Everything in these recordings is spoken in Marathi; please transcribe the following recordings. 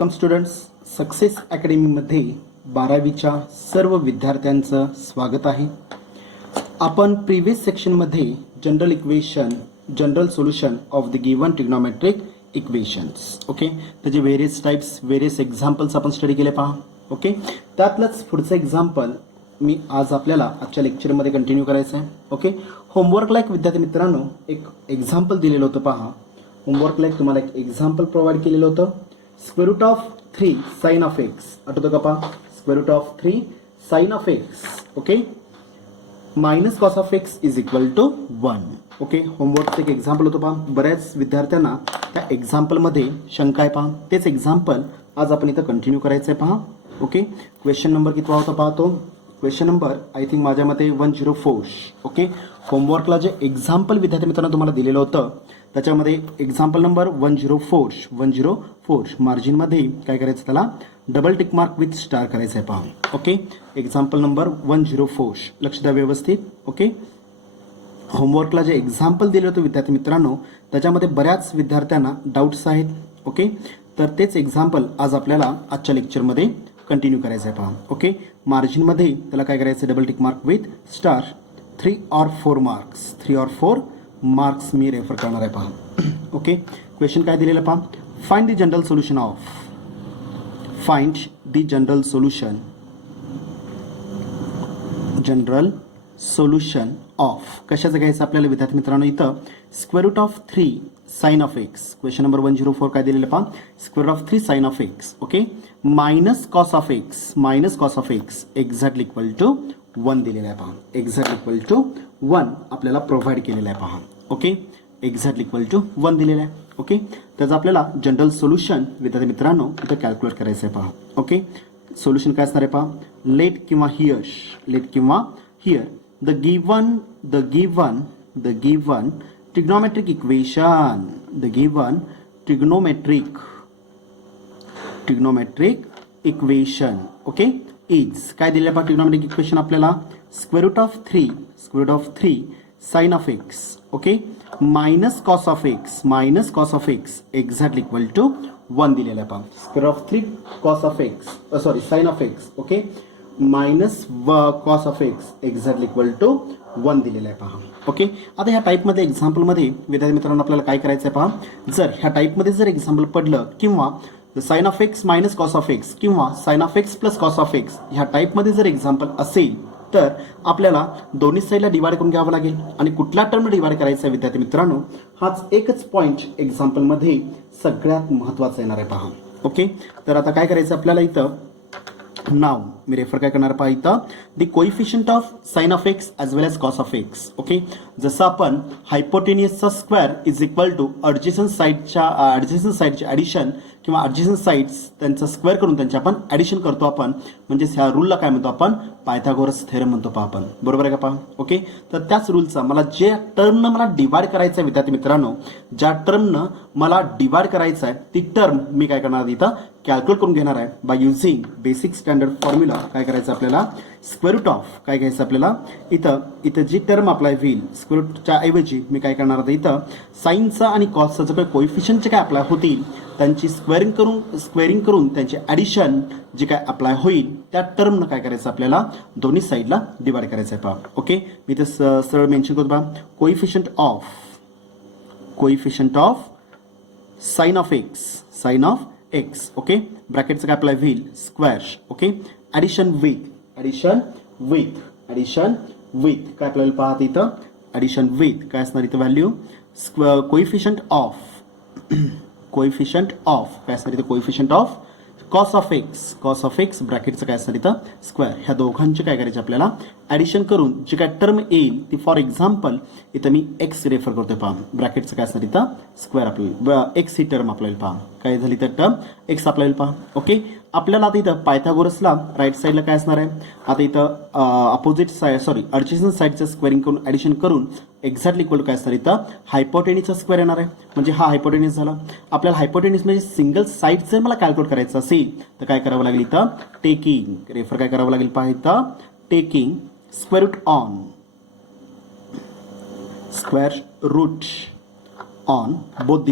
Welcome students. सक्सेस अकॅडमीमध्ये 12वीच्या सर्व विद्यार्थ्यांचं स्वागत आहे. आपण प्रिव्हियस सेक्शनमध्ये general equation, general solution of the given trigonometric equations, okay, त्याचे व्हेरियस टाइप्स, व्हेरियस एक्झाम्पल्स आपण स्टडी केले पहा. ओके, त्यातलंच पुढचं एक्झाम्पल मी आज आपल्याला आजच्या लेक्चरमध्ये कंटिन्यू करायचं आहे. ओके, होमवर्कला एक विद्यार्थी मित्रांनो एक एक्झाम्पल दिलेलं होतं पहा. होमवर्कला एक तुम्हाला एक एक्झाम्पल प्रोव्हाइड केलेलं होतं. Square root of 3 sine of x, आठवतं का पहा? Square root of 3 sine of x, okay, minus cos of x is equal to 1. Okay, होमवर्कचं एक एक्झाम्पल होतं पहा. बऱ्याच विद्यार्थ्यांना त्या एक्झाम्पलमध्ये शंका आहे पहा. तेच एक्झाम्पल आज आपण इथं कंटिन्यू करायचं आहे पहा. ओके, क्वेश्चन नंबर किती होता पाहतो. क्वेश्चन नंबर आय थिंक माझ्या मते 104. ओके, होमवर्कला जे एक्झाम्पल विद्यार्थी मित्रांनो तुम्हाला दिलेलं होतं त्याच्यामध्ये एक्झाम्पल नंबर 104 मार्जिनमध्ये काय करायचं, त्याला double tick mark with star करायचं आहे पहा. ओके, एक्झाम्पल नंबर 104 लक्ष द्या व्यवस्थित. ओके, होमवर्कला जे एक्झाम्पल दिले होते विद्यार्थी मित्रांनो त्याच्यामध्ये बऱ्याच विद्यार्थ्यांना डाऊट्स आहेत. ओके, तर तेच एक्झाम्पल आज आपल्याला आजच्या लेक्चरमध्ये कंटिन्यू करायचं आहे पहा. ओके, मार्जिनमध्ये त्याला काय करायचं, double tick mark with star. 3 or 4 marks मी रेफर करणार आहे पहा. ओके, क्वेश्चन काय दिलेलं पहा. Find the general solution of कशाचं घ्यायचं आपल्याला विद्यार्थी मित्रांनो. इथं square root of 3 sine of x, question number 104 काय दिलेलं पहा. Square of 3 sine of x, okay, minus cos of x exactly equal to 1 दिलेलं आहे पहा. एक्झॅक्ट इक्वल टू 1 आपल्याला प्रोव्हाइड केलेलं आहे पहा. ओके, एक्झॅक्ट इक्वल टू 1 दिलेलं आहे. ओके, त्याचं आपल्याला जनरल सोल्युशन विद्यार्थी मित्रांनो इथं कॅल्क्युलेट करायचं आहे पहा. ओके, सोल्युशन काय असणार आहे पहा. लेट किंवा here the given trigonometric equation, trigonometric equation, okay, is काय दिलेलं पहा. ट्रिग्नोमेट्रिक इक्वेशन आपल्याला square root of 3 sine of x, okay, minus cos of x exactly equal to 1 दिलेला आहे पहा. Square of 3 sine of x, okay, minus cos of x exactly equal to 1 दिलेला आहे पहा. ओके, आता ह्या टाईपमध्ये एक्झाम्पलमध्ये विद्यार्थी मित्रांनो आपल्याला काय करायचं आहे पहा. जर ह्या टाईपमध्ये जर एक्झाम्पल पडलं किंवा sine of x minus cos of x किंवा sine of x plus cos of x ह्या टाईपमध्ये जर एक्झाम्पल असेल तर आपल्याला दोन्ही साईडला डिवाइड करून घ्यावं लागेल. आणि कुठल्या टर्म डिवाइड करायचा आहे विद्यार्थी मित्रांनो, हाच एकच पॉईंट एक्झाम्पलमध्ये सगळ्यात महत्त्वाचा येणार आहे पहा. ओके, तर आता काय करायचं आपल्याला इथं. नाव मी रेफर काय करणार पहा इथं. The coefficient of sine of x as well as cos of x. Okay, जसं आपण हायपोटेनियसचा square is equal to adjacent साईडचे ॲडिशन किंवा ॲडजसंट साईड्स त्यांचा स्क्वेअर करून त्यांचे आपण ॲडिशन करतो आपण, म्हणजे ह्या रूलला काय म्हणतो आपण, पायथागोरस थेरम म्हणतो पहा आपण. बरोबर आहे का पहा. ओके, तर त्याच रूलचा मला जे टर्मनं मला डिवाइड करायचं आहे विद्यार्थी मित्रांनो, ज्या टर्मनं मला डिवाइड करायचं आहे ती टर्म मी काय करणार इथं कॅल्क्युलेट करून घेणार आहे by using basic standard formula. काय करायचं आपल्याला, स्क्वेअर रूट ऑफ काय घ्यायचं आपल्याला इथं जी टर्म अप्लाय होईल स्क्वेअर रूटच्या ऐवजी मी काय करणार आहे इथं साईनचा आणि कॉसचा जो काही कोइफिशियंटचे काय अप्लाय होतील त्यांची स्क्वेअरिंग करून त्यांचे ॲडिशन जे काय अप्लाय होईल त्या टर्मनं काय करायचं आपल्याला दोन्ही साईडला डिवाइड करायचं आहे पहा. ओके, मी ते सरळ मेन्शन करतो पहा. Coefficient of sine of x, okay, ब्रॅकेटचं काय अप्लाय होईल स्क्वेअर, ओके, ॲडिशन विथ काय आपल्याला पाहत इथं ॲडिशन विथ काय असणार इथं व्हॅल्यू कोइफिशियंट ऑफ काय असणार इथं coefficient of cos of x ब्रॅकेटचं काय असणार इथं स्क्वेअर. ह्या दोघांचे काय करायचे आपल्याला ॲडिशन करून जी काय टर्म येईल ती फॉर एक्झाम्पल इथं मी एक्स रेफर करतोय पहा. ब्रॅकेटचं काय असणार इथं स्क्वेअर आपल्याला एक्स ही टर्म आपल्याला पहा काय झाली तर टर्म एक्स आपल्याला पहा. ओके, आपल्याला आता इथं पायथागोरसला राईट साईडला काय असणार आहे. आता इथं ॲडजसंट साईडचं स्क्वेअरिंग करून ॲडिशन करून एक्झॅक्टली इक्वल काय असणार इथं हायपोटेनिसचा स्क्वेअर येणार आहे. म्हणजे हा हायपोटेनिस झाला. आपल्याला हायपोटेनिस म्हणजे सिंगल साईड जर मला कॅल्क्युलेट करायचं असेल तर काय करावं लागेल इथं टेकिंग रेफर काय करावं लागेल पहा इथं taking square root on both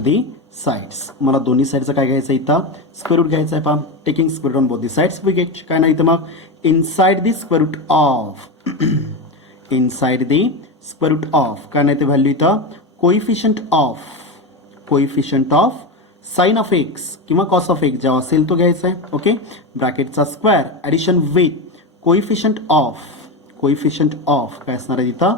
the sides. मला दोन्ही साईडचं काय घ्यायचं इथं स्क्वेअर रूट घ्यायचं आहे. पहा taking square root on both the sides we get काय नाही इथं मग inside the square root of inside the square root of काय नाही ते व्हॅल्यू इथं coefficient of sine of x किंवा कॉस ऑफ एक्स जेव्हा असेल तो घ्यायचा आहे. ओके ब्रॅकेटचा square addition with coefficient of काय असणार आहे इथं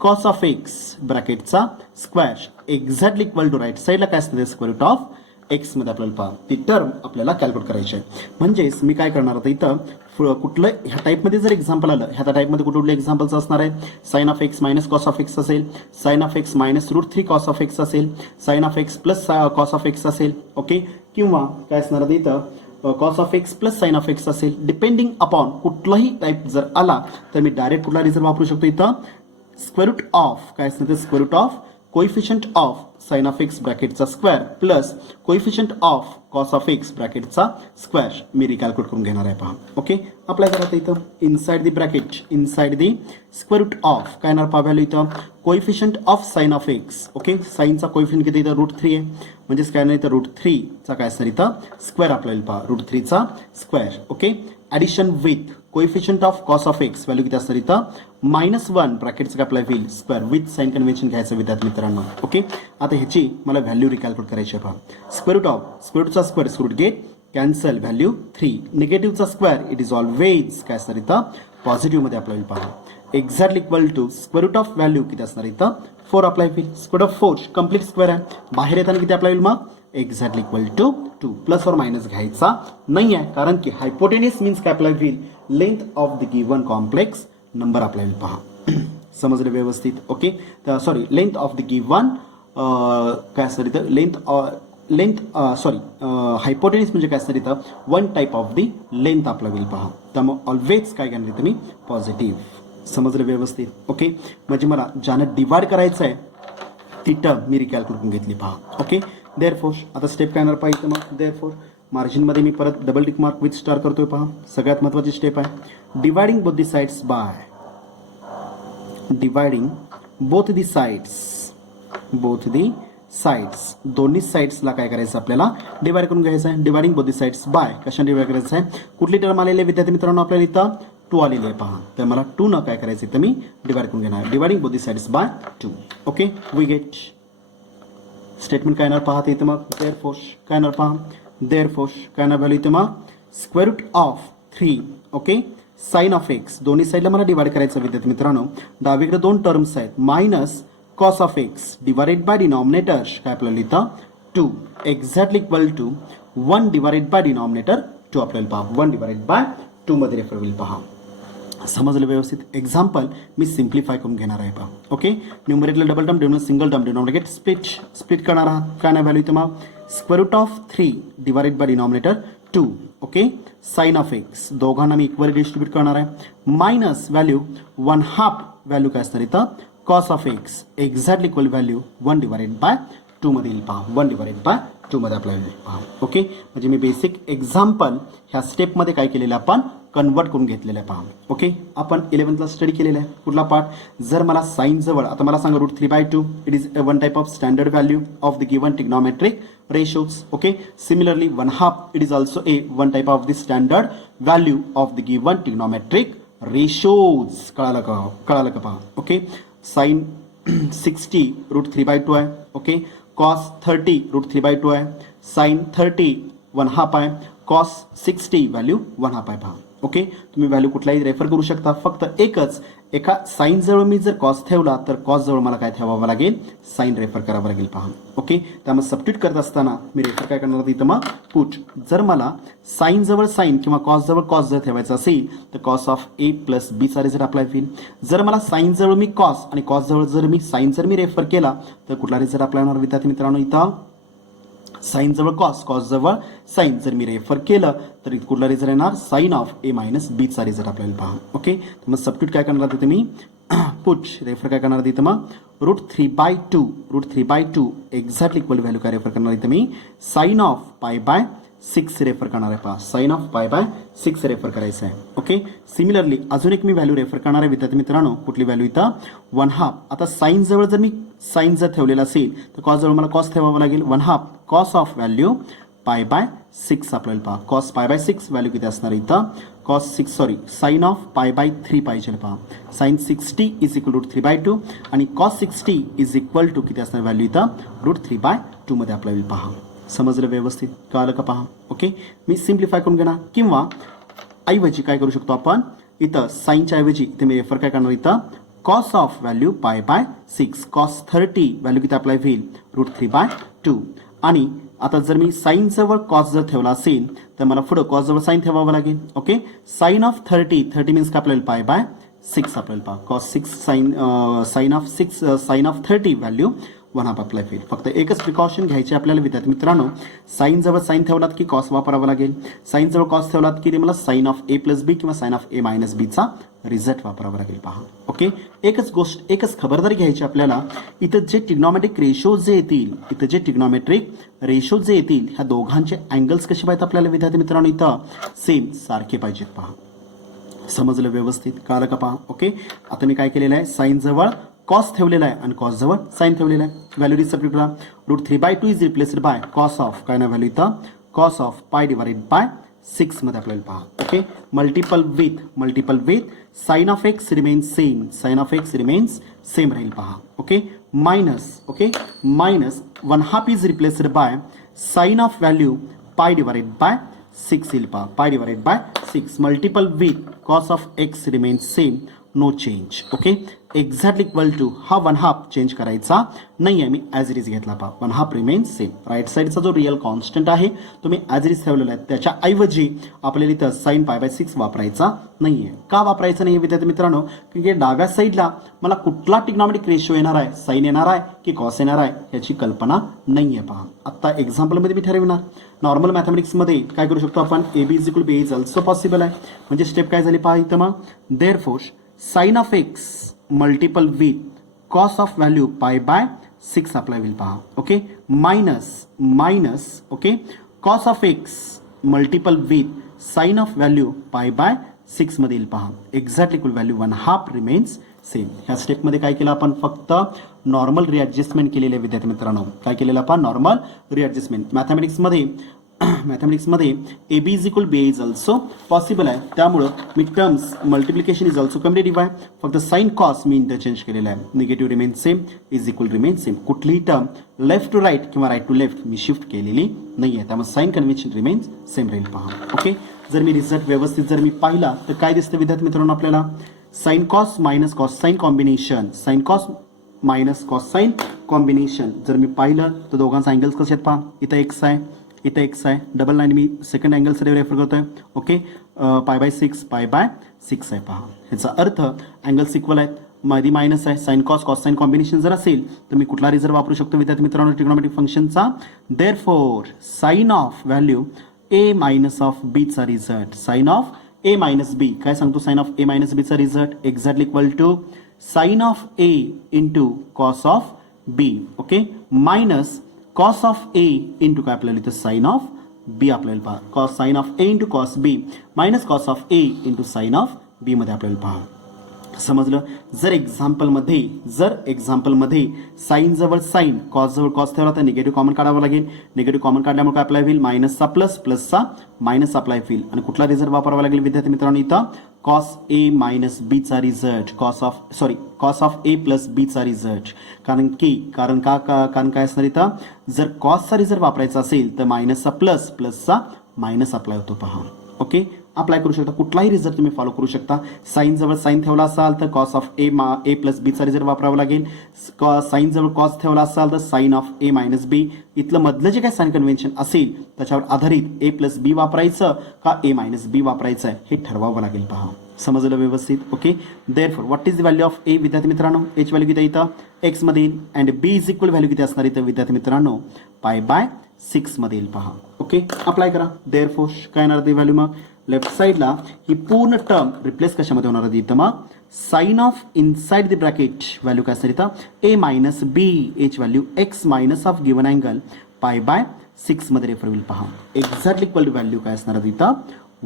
कॉस ऑफ एक्स ब्रॅकेटचा square exactly equal to right साईडला काय असणार आहे स्क्वेअर रूट ऑफ एक्स मध्ये आपल्याला पहा ती टर्म आपल्याला कॅल्क्युलेट करायची आहे. म्हणजेच मी काय करणार आता इथं कुठलं ह्या टाईपमध्ये जर एक्झाम्पल आलं ह्या टाईपमध्ये कुठले एक्झाम्पल्स असणार आहे sine of x minus cos of x असेल sine of x minus √3 cos of x असेल sine of x plus cos of x असेल. ओके किंवा काय असणार आहे इथं cos of x plus sine of x असेल. डिपेंडिंग अपॉन कुठलाही टाईप जर आला तर मी डायरेक्ट कुठला रिझल्ट वापरू शकतो इथं स्क्वेअर रूट ऑफ काय असणार ते square root of coefficient of sine of x ब्रॅकेटचा square plus coefficient of cos of x ब्रॅकेटचा स्क्वेअर मी रिकॅल्क्युलेट करून घेणार आहे. पहा ओके अप्लाय करा इथं inside the bracket inside the square root of काय येणार पहा व्हॅल्यू इथं coefficient of sine of x. Okay साइनचा कोइफिशियंट किती इथं √3 आहे म्हणजेच काय नाही इथं √3चा काय असणार इथं स्क्वेअर आपल्याला पहा √3चा square. Okay addition with coefficient of cos of x value किती असणार इथं -1 ब्रॅकेटचं काय अप्लाय होईल स्क्वेअर विथ साइन कन्व्हेन्शन घ्यायचं विद्यार्थी मित्रांनो. ओके आता ह्याची मला व्हॅल्यू रिकॅल्क्युलेट करायची आहे. पहा स्क्वेअर रूटचा square square root get cancel value 3 निगेटिव्हचा स्क्वेअर इट इज ऑलवेज काय असणार इथं पॉझिटिव्ह मध्ये अप्लाय होईल. पहा exactly equal to square root of value किती असणार इथं 4 अप्लाय होईल. स्क्वेअर ऑफ 4 कम्प्लीट स्क्वेअर आहे बाहेर येताना किती अप्लाय होईल मग exactly equal to 2 plus or minus घ्यायचा नाही आहे कारण की हायपोटेनियस मीन्स काय अप्लाय होईल length of the given complex number apply होईल. पहा समजलं व्यवस्थित. Okay sorry length of the given काय असणार इथं हायपोटेनियस म्हणजे काय असणार इथं one type of the length apply होईल. पहा त्यामुळे ऑलवेज काय करणार इथं मी पॉझिटिव्ह. समजलं व्यवस्थित. ओके म्हणजे मला ज्यानं डिवाइड करायचं आहे ती टर्म मी रिकॅल्क्युलेट करून घेतली. पहा ओके देअरफोर आता स्टेप काय येणार पाहिजे मग देअरफोर मार्जिनमध्ये मी परत double tick mark with star करतोय. पहा सगळ्यात महत्त्वाची स्टेप आहे dividing both the sides bye dividing both the sides दोन्ही साइड्सला काय करायचं आपल्याला डिवाइड करून घ्यायचं आहे. Dividing both the sides bye कशाने डिवाइड करायचं आहे कुठली टर्म आलेली आहे विद्यार्थी मित्रांनो आपल्याला इथं 2 आलेली आहे. पहा तर मला 2 न काय करायचं इथं मी डिवाइड करून घेणार dividing both the sides by 2. Okay we get statement काय येणार पहा इथं मग देअरफोर काय येणार पहा देअरफोर काय येणार व्हॅल्यू इथं मग square root of 3 okay sine of x दोन्ही साईडला मला डिवाइड करायचं विद्यार्थी मित्रांनो. डावीकडे 2 टर्म्स आहेत minus cos of x divided by denominator काय आपल्याला इथं 2 exactly equal to 1 divided by denominator 2 आपल्याला पहा 1 डिवाइडेड बाय 2 मध्ये रेफर होईल. पहा समजलं व्यवस्थित. एक्झाम्पल मी सिम्प्लिफाय करून घेणार आहे. पहा ओके न्यूमरेटरला double term denominator single term denominator split करणार आहात काय नाही व्हॅल्यू इथं मग square root of 3 divided by denominator 2 okay sine of x दोघांना मी इक्वली डिस्ट्रीब्यूट करणार आहे मायनस व्हॅल्यू 1/2 व्हॅल्यू काय असणार इथं cos of x exactly equal value 1 divided by 2 मध्ये येईल. पहा 1 डिवाइडेड बाय 2 मध्ये अप्लाय होईल. पहा ओके म्हणजे मी बेसिक एक्झाम्पल ह्या स्टेपमध्ये काय केलेलं आपण कन्वर्ट करून घेतलेलं आहे. पहा ओके आपण 11th ला स्टडी केलेला आहे. कुठला पार्ट जर मला साइन जवळ आता मला सांगा √3/2 it is one type of standard value of the given trigonometric ratios. Okay, similarly 1/2 it is also a one type of the standard value of the given trigonometric ratios. कळालं का पहा ओके sin 60 √3/2 आहे. ओके cos 30 √3/2 आहे. sin 30 1/2 आहे. cos 60 व्हॅल्यू 1/2 आहे. पहा ओके तुम्ही व्हॅल्यू कुठलाही रेफर करू शकता फक्त एकच एका साइन जवळ मी जर कॉस ठेवला तर कॉस जवळ मला काय ठेवावं लागेल साइन रेफर करावं लागेल. पहा ओके त्यामुळे सबस्टिट्यूट करत असताना मी रेफर काय करणार इथं मग पुट जर मला साइन जवळ साइन किंवा कॉस जवळ कॉस जर ठेवायचं असेल तर cos of A plus B चा रिझल्ट अप्लाय होईल. जर मला साइन जवळ मी कॉस आणि कॉस जवळ जर मी साइन जर मी रेफर केला तर कुठला रिझल्ट अप्लाय होणार विद्यार्थी मित्रांनो इथं साइन जवळ कॉस कॉस जवळ साइन जर मी रेफर केलं तर कुठला रिझल्ट येणार sign of A minus B चा रिझल्ट आपल्याला. पहा ओके मग सबस्टिट्यूट काय करणार तिथे मी पुट रेफर काय करणार इथं मग √3/2 एक्झॅक्टली इक्वल व्हॅल्यू काय रेफर करणार इथं मी sine of pi by 6 refer करणार आहे पहा, sine of pi by 6 refer करायचं आहे. ओके, सिमिलरली अजून एक मी व्हॅल्यू रेफर करणार आहे विद्यार्थी मित्रांनो. कुठली व्हॅल्यू इथं 1/2. आता साइन जवळ जर मी साइन जर ठेवलेला असेल तर कॉस जवळ मला कॉस ठेवावं लागेल. 1/2 cos of value pi by 6 आपल्याला पहा. कॉस पाय बाय 6 व्हॅल्यू किती असणार इथं, साइन ऑफ पाय बाय 3 पाहिजे पहा. साइन 60 इज इक्वल टू 3/2 आणि कॉस 60 इज इक्वल टू किती असणार व्हॅल्यू इथं √3/2 मध्ये आपल्याला पहा. समजलं व्यवस्थित, कळलं का पहा. ओके, मी सिम्प्लिफाय करून घेणार किंवा ऐवजी काय करू शकतो आपण इथं साइनच्या ऐवजी इथे मी रेफर काय करणार इथं cos of value pi by 6. Cos 30 value किती अप्लाय होईल √3/2. आणि आता जर मी साइन जवळ कॉस जर ठेवला असेल तर मला पुढे कॉस जवळ साइन ठेवावं लागेल. ओके, साइन ऑफ 30 मीन्स काय आपल्याला पाय बाय 6 आपल्याला पहा. Cos 6 sine of 30 value 1/2 apply होईल. फक्त एकच प्रिकॉशन घ्यायचे आपल्याला विद्यार्थी मित्रांनो, साइन जवळ साइन ठेवलात की कॉस वापरावा लागेल. साइन जवळ कॉस ठेवलात की मला साइन ऑफ a प्लस बी किंवा sine of a minus B चा रिझल्ट वापरावा लागेल पहा. ओके, एकच गोष्ट एकच खबरदारी घ्यायची आपल्याला, इथं जे ट्रिग्नॉमेट्रिक रेशो जे येतील ह्या दोघांचे अँगल्स कसे पाहिजेत आपल्याला विद्यार्थी मित्रांनो इथं सेम सारखे पाहिजेत पहा. समजलं व्यवस्थित, कळलं का पहा. ओके, आता मी काय केलेलं आहे साइन जवळ कॉस ठेवलेला आहे आणि कॉस जवळ साइन ठेवलेला आहे. व्हॅल्यू रिसब्स्टिट्यूट करा. √3/2 is replaced by cos of काय ना व्हॅल्यू इथं cos of pi divided by 6 मध्ये आपल्याला पहा. Okay, multiple with sine of x remains same, राहील पहा. Okay, minus 1/2 is replaced by sine of value pi divided by 6 येईल पहा. Pi divided by 6 multiple with cos of x remains same, no change. Okay, exactly equal to हा 1/2 चेंज करायचा नाही आहे, मी ॲज इट इज घेतला पहा. 1/2 रिमेन्स सेम. राईट साईडचा जो रिअल कॉन्स्टंट आहे तो मी ॲज इट इज ठेवलेला आहे. त्याच्या ऐवजी आपल्याला इथं साइन पाय बाय 6 वापरायचा नाही आहे. का वापरायचं नाही विद्यार्थी मित्रांनो, की डाव्या साईडला मला कुठला ट्रिग्नॉमेट्रिक रेशो येणार आहे, साइन येणार आहे की कॉस येणार आहे याची कल्पना नाही आहे पहा. आता एक्झाम्पलमध्ये मी ठरविणार. नॉर्मल मॅथमॅटिक्समध्ये काय करू शकतो आपण, AB is equal to A is also possible आहे. म्हणजे स्टेप काय झाली पहा इथं मग, therefore sine of x multiple with cos of value pi by 6 apply होईल पहा. Okay, minus okay cos of x multiple with sine of value pi by 6 मध्ये येईल पहा. Exact equal value 1/2 remains same. ह्या स्टेपमध्ये काय केलं आपण, फक्त नॉर्मल रिॲडजस्टमेंट केलेले विद्यार्थी मित्रांनो. काय केलेलं आपण, नॉर्मल रिॲडजस्टमेंट. मॅथमॅटिक्समध्ये AB is equal B is also possible आहे. त्यामुळं मी terms multiplication is also competitive आहे. फक्त साइन कॉस मी इंटरचेंज केलेला आहे. Negative remain same, is equal remain same. कुठलीही टर्म लेफ्ट टू राईट किंवा राईट टू लेफ्ट मी शिफ्ट केलेली नाही आहे. त्यामुळे साइन कन्व्हेन्शन रिमेन्स सेम राहील पहा. ओके, जर मी रिझल्ट व्यवस्थित जर मी पाहिला तर काय दिसतं विद्यार्थी मित्रांनो आपल्याला, sine cos minus cos sine combination, sine cos minus cos sine combination जर मी पाहिलं तर दोघांचा अँगल्स कसे आहेत पहा. इथं एक्स आहे, इथं एक्स आहे. डबल लाईन मी सेकंड अँगलसाठी रेफर करतोय. ओके, पाय बाय 6 आहे पहा. ह्याचा अर्थ अँगल्स इक्वल आहेत, मध्ये मायनस आहे. Sine cos cos sine combination जर असेल तर मी कुठला रिझल्ट वापरू शकतो विद्यार्थी मित्रांनो ट्रिग्नोमेट्रिक फंक्शनचा. Therefore sine of value A minus of B चा result, sine of A minus B काय सांगतो, sine of A minus B चा result exactly equal to sine of A into cos of B. Okay, minus cos of A into काय आपल्याला इथं साइन ऑफ B आपल्याला पहा. Cos sine of A into cos B minus cos of A into sine of B मध्ये आपल्याला पहा. समजलं. जर एक्झाम्पलमध्ये साइन जवळ साइन, कॉस जवळ कॉस ठेवला तर निगेटिव्ह कॉमन काढावं लागेल. निगेटिव्ह कॉमन काढल्यामुळे काय अप्लाय होईल, मायनसचा प्लस, प्लसचा मायनस अप्लाय होईल. आणि कुठला रिझल्ट वापरावा लागेल विद्यार्थी मित्रांनो इथं, कॉस A मायनस B चा result, cos of A plus B चा रिझल्ट. कारण काय असणार इथं, जर कॉसचा रिझल्ट वापरायचा असेल तर मायनसचा प्लस, प्लसचा मायनस अप्लाय होतो पहा. ओके, अप्लाय करू शकता, कुठलाही रिझल्ट तुम्ही फॉलो करू शकता. साइन जवळ साइन ठेवला असाल तर cos of A plus B चा रिझल्ट वापरावा लागेल. साइन जवळ कॉस ठेवला असाल तर sine of A minus B. इथलं मधलं जे काही साइन कन्व्हेन्शन असेल त्याच्यावर आधारित A प्लस B वापरायचं का A मायनस B वापरायचं आहे हे ठरवावं लागेल पहा. समजलं व्यवस्थित. Okay, therefore what is the value of A विद्यार्थी मित्रांनो, H व्हॅल्यू किती इथं एक्स मध्ये येईल and B is equal value किती असणार इथं विद्यार्थी मित्रांनो, पाय बाय 6 मध्ये येईल पहा. ओके, अप्लाय करा. देअरफॉर काय येणार ती व्हॅल्यू, मग लेफ्ट साइडला ही पूर्ण टर्म रिप्लेस कशामध्ये होणार आहे इथं, मग sine of inside the bracket value काय असणार इथं, A minus B, H value x minus of given angle pi by 6 मध्ये रेफर होईल पहा. एक्झॅक्टली इक्वल टू व्हॅल्यू काय असणार आहे इथं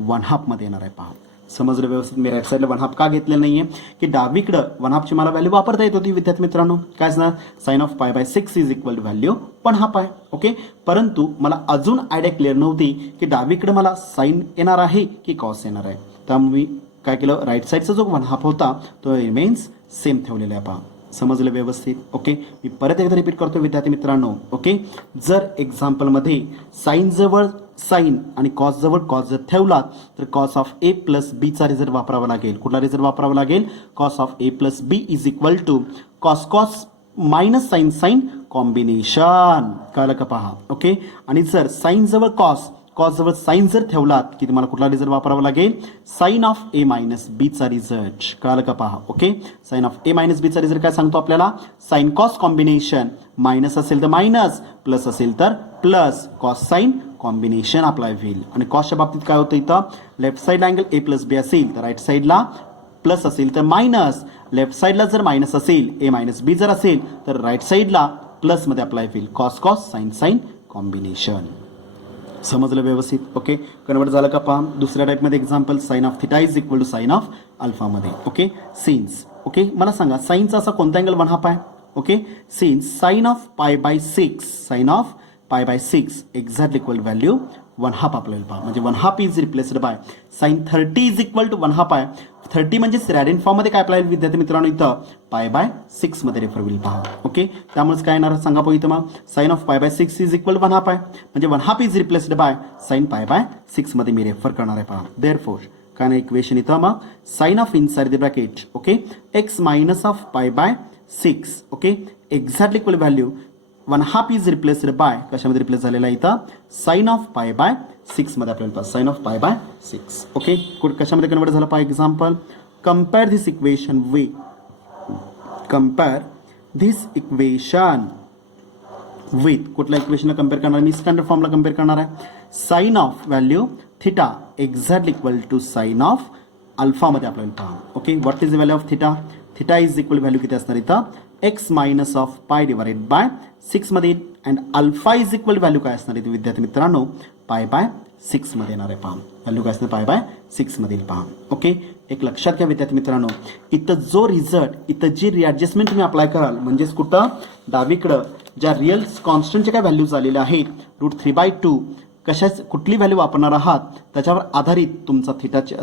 1/2 मध्ये येणार आहे पहा. समजलं व्यवस्थित. मी राईट साईडला 1/2 का घेतलेलं नाहीये की डावीकडं 1/2ची मला व्हॅल्यू वापरता येत होती विद्यार्थी मित्रांनो. काय असणार sine of pi by 6 is equal to value 1/2 आहे. ओके, परंतु मला अजून आयडिया क्लिअर नव्हती की डावीकडे मला साइन येणार आहे की कॉस येणार आहे. त्यामुळे मी काय केलं, राईट साईडचा जो 1/2 होता तो रिमेन्स सेम ठेवलेला आहे पहा. समजलं व्यवस्थित. ओके, मी परत एकदा रिपीट करतो विद्यार्थी मित्रांनो. ओके, जर एक्झाम्पलमध्ये साइन जवळ साइन आणि कॉस जवळ कॉस जर ठेवलात तर cos of A plus B चा रिझल्ट वापरावा लागेल. कुठला रिझल्ट वापरावा लागेल? Cos of A plus B is equal to cos cos minus sine sine combination. कळलं का पहा. ओके, आणि जर साइन जवळ कॉस कॉस जवळ साइन जर ठेवलात की तुम्हाला कुठला रिझल्ट वापरावा लागेल? Sine of A minus B चा रिझल्ट. कळालं का पहा. Okay, sine of A minus B चा रिझल्ट काय सांगतो आपल्याला? Sine cos combination. मायनस असेल तर मायनस, प्लस असेल तर plus, cos sine combination apply होईल. आणि कॉसच्या बाबतीत काय होतं इथं? Left side angle A plus B असेल तर राईट साईडला प्लस असेल तर मायनस, लेफ्ट साईडला जर मायनस असेल ए मायनस बी जर असेल तर राईट साईडला प्लस मध्ये अप्लाय होईल. Cos cos sine sine combination. समजलं व्यवस्थित. ओके, कन्वर्ट झालं का पहा. दुसऱ्या टाईपमध्ये example sine of theta is equal to sine of अल्फामध्ये. Okay, since. ओके, मला सांगा साइनचा असा कोणता अँगल 1/2 आहे? Okay, since sine of pi by 6, sine of pi by 6 exactly equal value 1/2 आपल्याला पहा. म्हणजे 1/2 is replaced by sine 30 is equal to 1/2 आहे. 30 म्हणजे रॅडियन फॉर्म मध्ये काय अप्लाय विद्यार्थी मित्रांनो इथं पाय बाय 6 मध्ये रेफर होईल पहा. ओके, त्यामुळे काय येणार सांगा पाहू इथं मग sine of pi by 6 is equal 1/2 आहे. म्हणजे 1/2 is replaced by sine pi by 6 मध्ये मी रेफर करणार आहे पहा. देअरफॉर काय ना इक्वेशन इथं मग sine of inside the bracket okay x minus of pi by 6 okay exactly equal value 1/2 is replaced by कशामध्ये रिप्लेस झालेला इथं साइन ऑफ पाय बाय 6 मध्ये आपल्याला sine of pi by 6. Okay, कशामध्ये कन्वर्ट झालं पहा. Example, compare this equation with कुठल्या इक्वेशनला कम्पेअर करणार? मी स्टँडर्ड फॉर्मला कम्पेअर करणार आहे. Sine of value theta exactly equal to sine of alpha मध्ये आपल्याला पहा. Okay, what is the value of theta? Theta is equal value किती असणार इथं? X minus of pi divided by 6 मध्ये. And alpha is equal value काय असणार आहे विद्यार्थी मित्रांनो? पाय बाय 6 मध्ये येणार आहे पहा. व्हॅल्यू काय असणार? पाय बाय 6 मध्ये पहा. ओके, एक लक्षात घ्या विद्यार्थी मित्रांनो, इथं जो रिझल्ट इथं जी रिॲडजस्टमेंट तुम्ही अप्लाय कराल म्हणजेच कुठं डावीकडं ज्या रिअल कॉन्स्टंटच्या काय व्हॅल्यूज आलेल्या आहेत √3/2 कशाच कुठली व्हॅल्यू वापरणार आहात त्याच्यावर आधारित तुमचा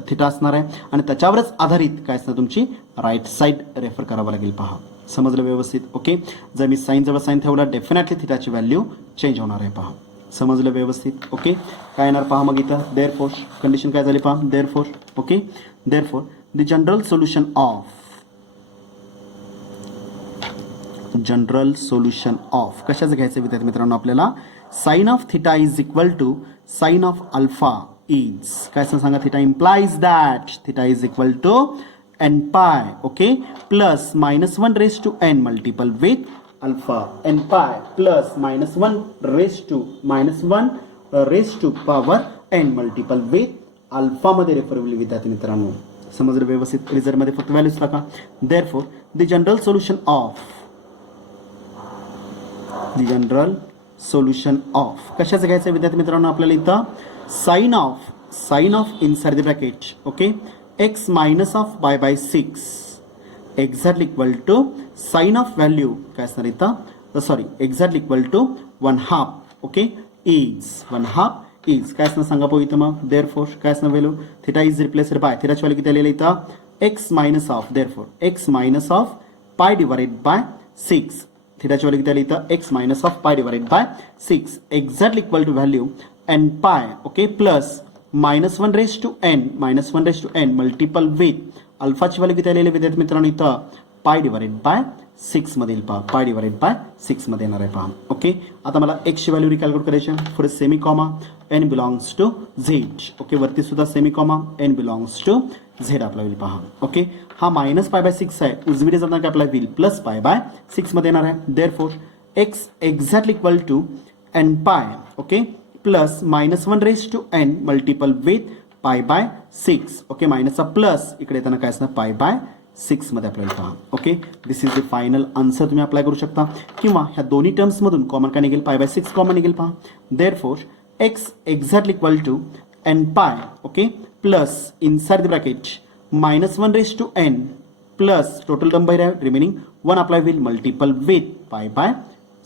थिटा असणार आहे आणि त्याच्यावरच आधारित काय असणार तुमची राईट साईड रेफर करावं लागेल पहा. समजलं व्यवस्थित. ओके, जर मी साइन जवळ साइन ठेवला डेफिनेटली थिटाची व्हॅल्यू चेंज होणार आहे पहा. समजलं व्यवस्थित. ओके, काय येणार पहा मग इथं? देअरफॉर कंडिशन काय झाली पहा. Therefore okay, therefore the general solution of कशाचं घ्यायचं विद्यार्थी मित्रांनो आपल्याला? Sine of theta is equal to sine of alpha is काय सांगा? Theta implies that theta is equal to n pi okay plus -1 raised to n multiple with alpha n pi plus -1 raised to power n multiple with alpha मध्ये रेफर होईल विद्यार्थी मित्रांनो. समजलं व्यवस्थित. रिझल्ट मध्ये फक्त व्हॅल्यूज टाका. Therefore the general solution of कशाचं घ्यायचं विद्यार्थी मित्रांनो आपल्याला इथं? Sine of inside the bracket okay x minus of pi by 6 exactly equal to sine of value काय असणार इथं? Sorry, exactly equal to 1/2 okay is 1/2 is काय असणार सांगा पाहू इथं मग. देअरफॉर काय असणार value? Theta is replaced by थिटाची व्हॅल्यू किती आलेली इथं? x minus of therefore x minus of pi divided by 6 थिटाची व्हॅल्यू किती आली इथं? x minus of pi divided by 6 exactly equal to value n pi okay plus -1 raised to n multiple with अल्फाची व्हॅल्यू किती आलेली विद्यार्थी मित्रांनो इथं? पाय डिवाइडेड बाय 6 मध्ये येईल पहा. पाय डिवाइडेड बाय 6 मध्ये येणार आहे पहा. ओके, आता मला x ची व्हॅल्यू रिकॅल्क्युलेट करायची. पुढे semi comma n belongs to z okay वरती सुद्धा semi comma n belongs to z आपला होईल पहा. ओके, हा -π/6 आहे उजवीकडे जाताना काय आपला होईल? +π/6 मध्ये येणार आहे. Therefore x exactly equal to n pi okay plus -1 raised to n multiple with π/6 okay मायनसचा प्लस इकडे येताना काय असणार? π/6 6 मध्ये आपल्याला पहा. Okay, this is the final answer तुम्ही अप्लाय करू शकता. किंवा ह्या दोन्ही टर्म्समधून कॉमन काय निघेल, पाय बाय 6 कॉमन निघेल पहा. Therefore x exactly equal to n pi, okay, plus inside the bracket -1 raise to n plus total number remaining 1 apply होईल मल्टिपल विथ पाय बाय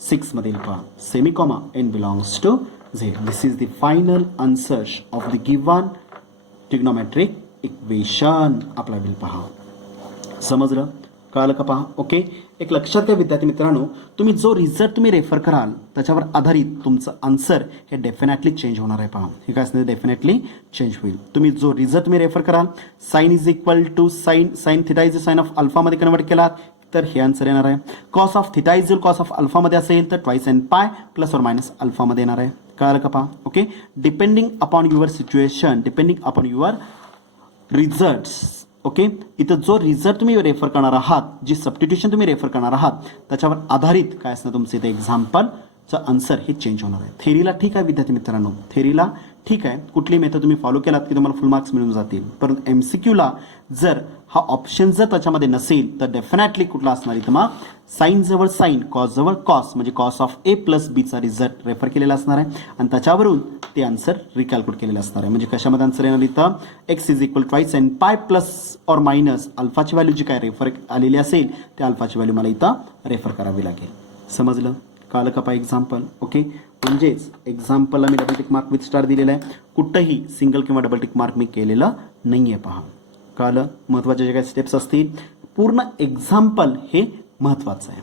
6 मध्ये पहा. Semi comma n belongs to z. This is the final answer of the given trigonometric equation apply होईल पहा. समजलं, कळालं का पहा. ओके, एक लक्षात घ्या विद्यार्थी मित्रांनो, तुम्ही जो रिझल्ट तुम्ही रेफर कराल त्याच्यावर आधारित तुमचं आन्सर हे डेफिनेटली चेंज होणार आहे पहा. हे काय असणार, डेफिनेटली चेंज होईल. तुम्ही जो रिझल्ट तुम्ही रेफर कराल, sine is equal to sine theta is sine of अल्फामध्ये कन्वर्ट केलात तर हे आन्सर येणार आहे. Cos of theta is cos of अल्फामध्ये असेल तर ट्वाइस एन पाय प्लस और मायनस अल्फामध्ये येणार आहे. कळालं का पहा. Okay, depending upon your situation, depending upon your results. Okay, इथं जो रिझल्ट तुम्ही रेफर करणार आहात, जी सबस्टिट्यूशन तुम्ही रेफर करणार आहात त्याच्यावर आधारित काय असणार तुमचं इथे एक्झाम्पलचं आन्सर हे चेंज होणार आहे. थेरीला ठीक आहे विद्यार्थी मित्रांनो, थेरीला ठीक आहे, कुठली मेथड तुम्ही फॉलो केलात की तुम्हाला फुल मार्क्स मिळून जातील. परंतु MCQला जर हा ऑप्शन जर त्याच्यामध्ये नसेल तर डेफिनेटली कुठला असणार इथं मग साइन जवळ साइन, कॉस जवळ कॉस, म्हणजे कॉस ऑफ A प्लस बीचा रिझल्ट रेफर केलेला असणार आहे आणि त्याच्यावरून ते आन्सर रिकॅल्क्युलेट केलेलं असणार आहे. म्हणजे कशामध्ये आन्सर येणार इथं, x is equal twice n pi plus और मायनस अल्फाची व्हॅल्यू जी काय रेफर आलेली असेल त्या अल्फाची व्हॅल्यू मला इथं रेफर करावी लागेल. समजलं, कळलं का पहा एक्झाम्पल. ओके, म्हणजेच एक्झाम्पलला मी double tick mark with star दिलेला आहे, कुठंही सिंगल किंवा डबल टिक मार्क मी केलेलं नाही आहे पहा. कळलं, महत्त्वाचे जे काही स्टेप्स असतील पूर्ण एक्झाम्पल हे महत्त्वाचं आहे.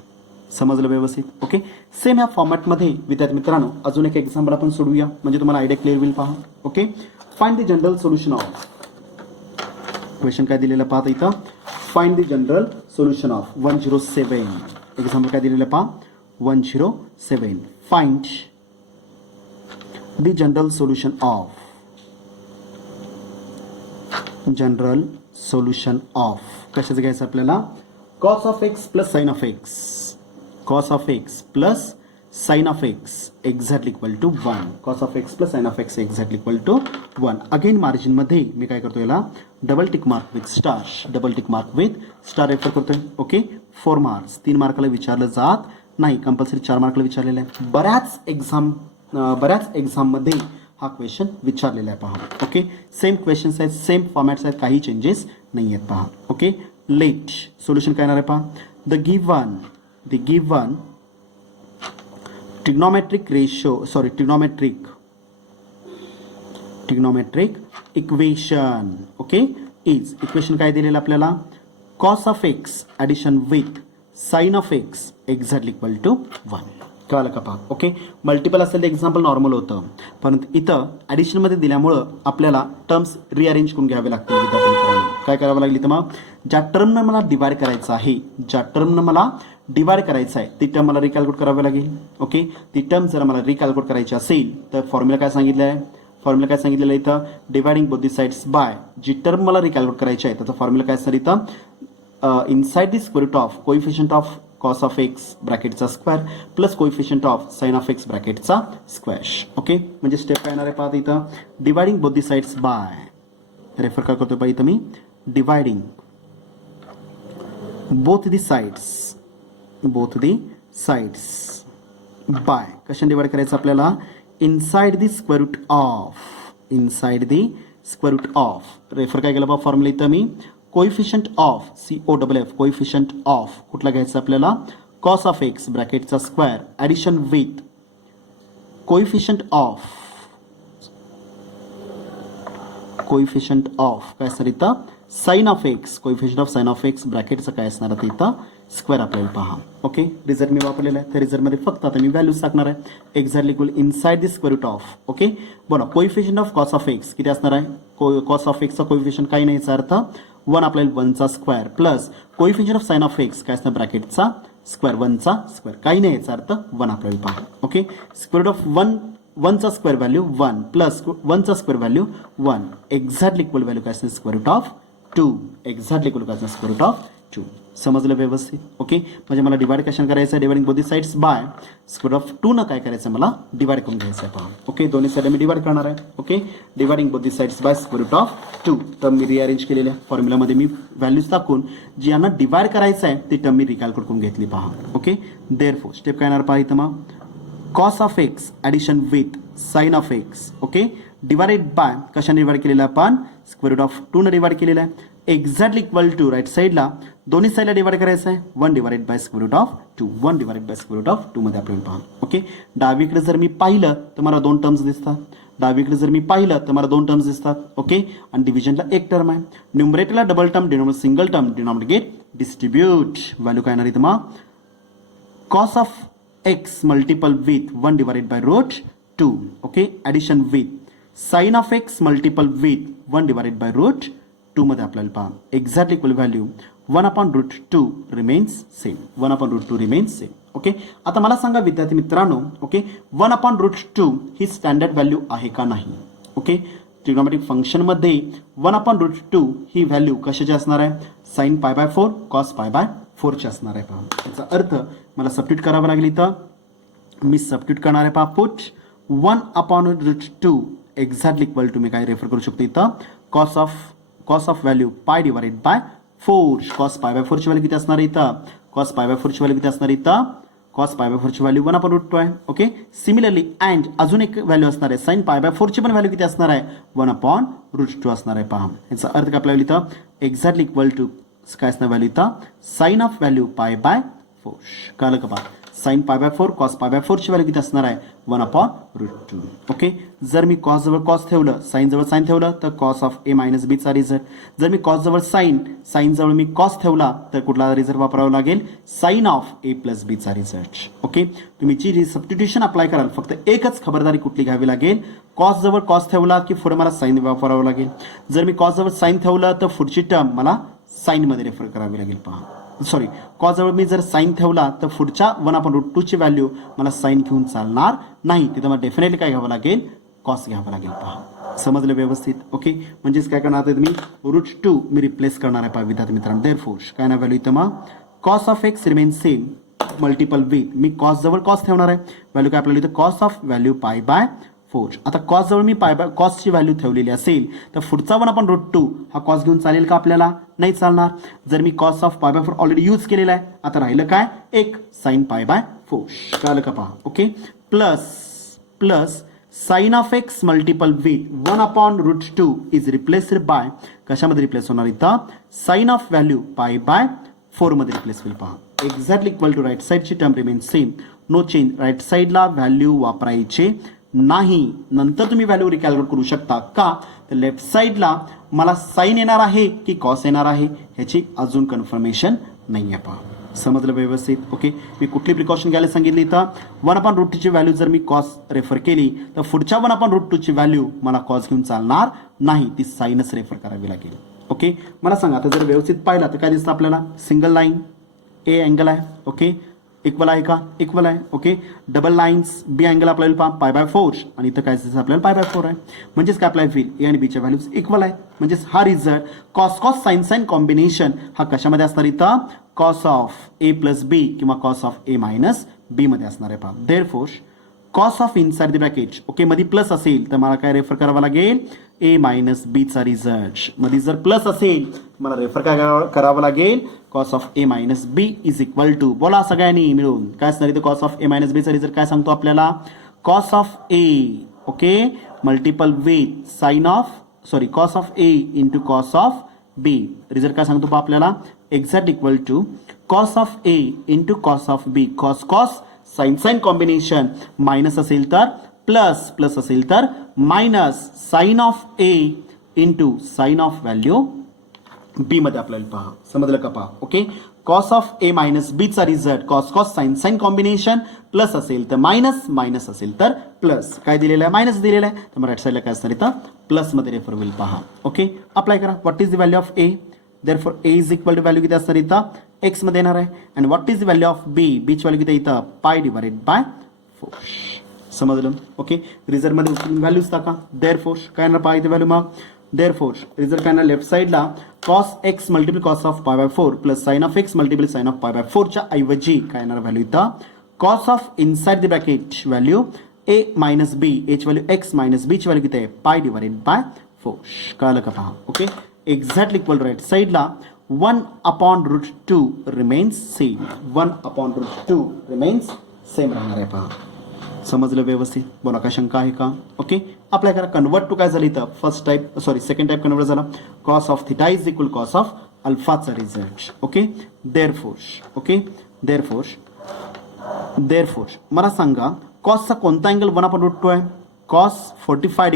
समजलं व्यवस्थित. ओके, सेम ह्या फॉर्मॅटमध्ये विद्यार्थी मित्रांनो अजून एक एक्झाम्पल आपण सोडूया म्हणजे तुम्हाला आयडिया क्लिअर होईल पहा. Okay, find the general solution of question काय दिलेलं पाहता इथं, find the general solution of 107. Example काय दिलेलं पहा, 107. Find the general solution of, general solution of कशाचं घ्यायचं आपल्याला, cos of x plus sin of x, cos of x plus sin of x exactly equal to 1, cos of x plus sin of x exactly equal to 1. Again margin मध्ये मी काय करतो याला double tick mark with star, double tick mark with star refer करतोय. ओके, 4 मार्क्स, 3 मार्काला विचारलं जात नाही, कंपल्सरी 4 मार्काला विचारलेलं आहे. बऱ्याच एक्झाममध्ये हा क्वेश्चन विचारलेला आहे पहा. ओके, सेम क्वेश्चन्स आहेत, सेम फॉर्मॅट्स आहेत, काही चेंजेस नाही आहेत पहा. ओके, लेट सोल्युशन काय येणार आहे पहा, the given trigonometric equation. Okay, is equation काय दिलेलं आपल्याला, cos of x addition with sine of x exactly equal to 1. कळलं का पहा. ओके, मल्टिपल असेल तर एक्झाम्पल नॉर्मल होतं, परंतु इथं ॲडिशनमध्ये दिल्यामुळं आपल्याला टर्म्स रिअरेंज करून घ्यावे लागतील. विद्यार्थ्यांना काय करावं लागली तर मग ज्या टर्मनं मला डिवाइड करायचं आहे, ती टर्म मला रिकॅल्क्युलेट करावी लागेल. ओके, ती टर्म जर मला रिकॅल्क्युलेट करायची असेल तर फॉर्म्युला काय सांगितलं आहे, इथं dividing both the sides by, जी टर्म मला रिकॅल्क्युलेट करायची आहे त्याचा फॉर्म्युला काय असणार इथं, inside the square root of coefficient of cos of x ब्रॅकेटचा square plus coefficient of sine of x ब्रॅकेटचा स्क्वेअर. ओके, म्हणजे स्टेप काय येणार आहे पाहता इथं, dividing both the sides by, refer काय करतोय पाहिजे इथं मी, dividing both the sides by कशाने डिवाइड करायचं आपल्याला, inside the square root of, refer काय केलं बा फॉर्म्युला इथं मी, coefficient of COFF, coefficient of कुठला घ्यायचं आपल्याला, कॉस ऑफ एक्स ब्रॅकेटचा square addition with coefficient of काय असणार इथं, sine of x, coefficient of sine of x ब्रॅकेटचं काय असणार आहे इथं, स्क्वेअर आपल्याला पहा. ओके, रिझल्ट मी वापरलेला आहे, त्या रिझल्टमध्ये फक्त आता मी व्हॅल्यूज टाकणार आहे. Exactly equal inside the square root of. Okay, बघा coefficient of cos of x किती असणार आहे, कॉस ऑफ एक्सचा कोइफिशियंट काही नाही, याचा अर्थ 1 आपल्याला 1चा square plus coefficient of sine of x काय असणार ब्रॅकेटचा स्क्वेअर 1चा स्क्वेअर, काही नाही, याचा अर्थ 1 आपल्याला पहा. ओके, स्क्वेअर रूट ऑफ 1चा स्क्वेअर व्हॅल्यू 1 प्लस 1चा square value 1, exactly equal value काय असणार square root of 2, exactly equal काय असणार स्क्वेअर रूट ऑफ 2. समजलं व्यवस्थित? ओके, म्हणजे मला डिवाइड कशाने करायचं आहे, dividing both the sides by square of 2 न काय करायचं मला डिवाइड करून घ्यायचं आहे. पहा, ओके, दोन्ही साईड मी डिवाइड करणार आहे. Okay, dividing both the sides by square root of 2. Term मी रिअरेंज केलेल्या फॉर्म्युलामध्ये मी व्हॅल्यूज टाकून जी यांना डिवाइड करायचं आहे ती टर्म मी रिकॅल्क्युलेट करून घेतली. पहा, ओके, देअरफॉर स्टेप काय येणार पहा इथं मग cos of x addition with sine of x. Okay, divided by कशाने डिवाइड केलेला आपण स्क्वेअर रूट ऑफ 2 ने डिवाइड केलेला आहे. एक्झॅक्टली इक्वल टू राईट साईडला दोन्ही साईडला डिवाइड करायचं आहे 1 divided by square root of 2. 1 divided by square root of 2 मध्ये आपल्याला पहा. ओके, डावीकडे जर मी पाहिलं तर मला 2 टर्म्स दिसतात. डावीकडे जर मी पाहिलं तर मला 2 टर्म्स दिसतात. ओके, आणि डिव्हिजनला एक टर्म आहे. न्यूमरेटरला double term, denominator single term, denominator get distribute. Value काय येणार इथं मग cos of x multiple with 1 divided by root 2. Okay, addition with sine of x multiple with 1 divided by root 2 मध्ये आपल्याला पहा exactly equal value 1 upon root 2 remains same. 1 upon root 2 remains same. Okay, आता मला सांगा विद्यार्थी मित्रांनो, ओके, 1 अपॉन रूट 2 ही स्टँडर्ड व्हॅल्यू आहे का नाही? ओके, ट्रिग्नोमेट्रिक फंक्शनमध्ये 1 अपॉन रूट 2 ही व्हॅल्यू कशाची असणार आहे? Sign pi by 4 cos pi by 4 ची असणार आहे. पहा, याचा अर्थ मला सबस्टिट्यूट करावं लागेल. इथं मी सबस्टिट्यूट करणार आहे. पहा, put 1 upon root 2 exactly equal to मी काय रेफर करू शकतो इथं cos of value pi divided by 4. Cos pi by 4 ची व्हॅल्यू किती असणार आहे इथं? कॉस पाय बाय 4 ची व्हॅल्यू किती असणार आहे इथं? कॉस पाय बाय 4 ची व्हॅल्यू 1 अपॉन रूट 2 आहे. ओके, सिमिलरली अँड अजून एक व्हॅल्यू असणार आहे साइन पाय बाय 4 ची पण व्हॅल्यू किती असणार आहे? 1 अपॉन रूट 2 असणार आहे. पहा, याचा अर्थ काय आपल्याला इथं एक्झॅक्टली इक्वल टू काय असणार व्हॅल्यू इथं sine of value pi by 4. कळलं का? पहा, sign pi by 4 cos pi by 4 ची व्हॅल्यू किती असणार आहे? 1 अपॉन रूट 2. ओके, जर मी कॉस जवळ कॉस ठेवलं, साइन जवळ साइन ठेवलं तर cos of A minus B चा रिझल्ट. जर मी कॉस जवळ साइन जवळ मी कॉस ठेवला तर कुठला रिझल्ट वापरावा लागेल? Sine of A plus B चा रिझल्ट. ओके, तुम्ही जी सबस्टिट्यूशन अप्लाय कराल फक्त एकच खबरदारी कुठली घ्यावी लागेल? कॉस जवळ कॉस ठेवला की पुढे मला साइन वापरावं लागेल. जर मी कॉस जवळ साइन ठेवलं तर पुढची टर्म मला साइन मध्ये रेफर करावी लागेल. पहा, सॉरी, कॉस जवळ मी जर साइन ठेवला तर पुढच्या 1 अपॉन रूट 2 ची व्हॅल्यू मला साइन घेऊन चालणार नाही. तिथं मला डेफिनेटली काय घ्यावं लागेल? कॉस घ्यावं लागेल. पहा, समजलं व्यवस्थित? ओके, म्हणजेच काय करणार आहे तुम्ही रूट 2 मी रिप्लेस करणार आहे. पहा विद्यार्थी मित्रांनो, देअरफॉर काय ना व्हॅल्यू इथं मग cos of x remain same multiple with me cos जवळ कॉस ठेवणार आहे. व्हॅल्यू काय आपल्याला इथं cos of value pi by 4. आता कॉस जवळ मी पाय बाय कॉसची व्हॅल्यू ठेवलेली असेल तर पुढचा 1 अपॉन रूट 2 हा कॉस घेऊन चालेल का? आपल्याला नाही चालणार. जर मी cos of pi by 4 already use केलेला आहे, आता राहिलं काय? एक साइन पाय बाय 4. कळलं का? पहा, okay, plus sine of x multiple with 1 upon root 2 is replaced by कशामध्ये रिप्लेस होणार इथं? Sine of value pi by 4 मध्ये रिप्लेस होईल. पहा, एक्झॅक्टली इक्वल टू राईट साईडची term remain same, no change. Right साईडला व्हॅल्यू वापरायचे नाही. नंतर तुम्ही व्हॅल्यू रिकॅल्क्युलेट करू शकता. का? तर लेफ्ट साईडला मला साइन येणार आहे की कॉस येणार आहे ह्याची अजून कन्फर्मेशन नाही आहे. पहा, समजलं व्यवस्थित? ओके, मी कुठली प्रिकॉशन घ्यायला सांगितली तर 1 अपॉन रूट 2 ची व्हॅल्यू जर मी कॉस रेफर केली तर पुढच्या 1 अपॉन रूट 2 ची व्हॅल्यू मला कॉस घेऊन चालणार नाही, ती साइनच रेफर करावी लागेल. ओके, मला सांगा आता जर व्यवस्थित पाहिला तर काय दिसतं आपल्याला? सिंगल लाईन ए अँगल आहे. ओके, इक्वल आहे का? इक्वल आहे. ओके, डबल लाईन्स बी अँगल आपल्याला पहा पाय बाय 4 आणि इथं काय दिसतं आपल्याला पाय बाय 4 आहे. म्हणजेच काय आपल्याला होईल? ए आणि बीच्या व्हॅल्यूज इक्वल आहे. म्हणजेच हा रिझल्ट कॉस साइन कॉम्बिनेशन हा कशामध्ये असणार इथं? कॉस ऑफ ए प्लस बी किंवा कॉस ऑफ ए मायनस बी मध्ये असणार आहे. पहा, therefore cos of inside the bracket okay मध्ये प्लस असेल तर मला काय रेफर करावं लागेल? ए मायनस बी चा रिझल्ट. मध्ये जर प्लस असेल मला रेफर काय करावं लागेल? Cos of A minus B is equal to, बोला सगळ्यांनी मिळून काय असणार इथे? Cos of A minus B चा रिझल्ट काय सांगतो आपल्याला? Cos of A okay multiple with sine of sorry cos of A into cos of B. Result काय सांगतो आपल्याला? Exact equal to cos of A into cos of B. Cos sine combination minus असेल तर प्लस असेल तर minus sine of A into sine of value B मध्ये आपल्याला पहा. समजलं का? पहा, okay, cos of A minus B चा result cos sine combination plus असेल तर मायनस असेल तर प्लस. काय दिलेलं आहे? मायनस दिलेलं आहे. तर मग राईट साईडला काय असणार इथं? प्लस मध्ये रेफर होईल. पहा, ओके, अप्लाय करा. What is the value of A? Therefore A is equal to value किती असणार इथं? एक्स मध्ये येणार आहे. And what is the value of B? बीची व्हॅल्यू किती इथं? Pi divided by 4. समजलं? ओके, रिझल्ट मध्ये व्हॅल्यूज टाका. देअरफॉर काय येणार? पाय इथे व्हॅल्यू मग देअर फोर रिझल्ट काय ना लेफ्ट साईडला cos x multiple cos of pi by 4 plus sine of x multiple sine of pi by 4 च्या ऐवजी काय येणार व्हॅल्यू इथं cos of inside the bracket value A minus B H value x minus B ची व्हॅल्यू किती आहे पाय डिवाइडेड बाय 4. कळलं का पहा. ओके एक्झॅक्टली इक्वल राईट साईडला 1/√2 रिमेन्स सेम 1/√2 रिमेन्स सेम राहणार आहे पहा. समजलं व्यवस्थित. बोला काय शंका आहे का. ओके आपल्याकडे कन्वर्ट टू काय झालं इथं first type second type convert झाला cos of theta is equal cos of अल्फाचा रिझल्ट. ओके देअरफोर मला सांगा कॉसचा कोणता अँगल 1/√2 आहे. कॉस 45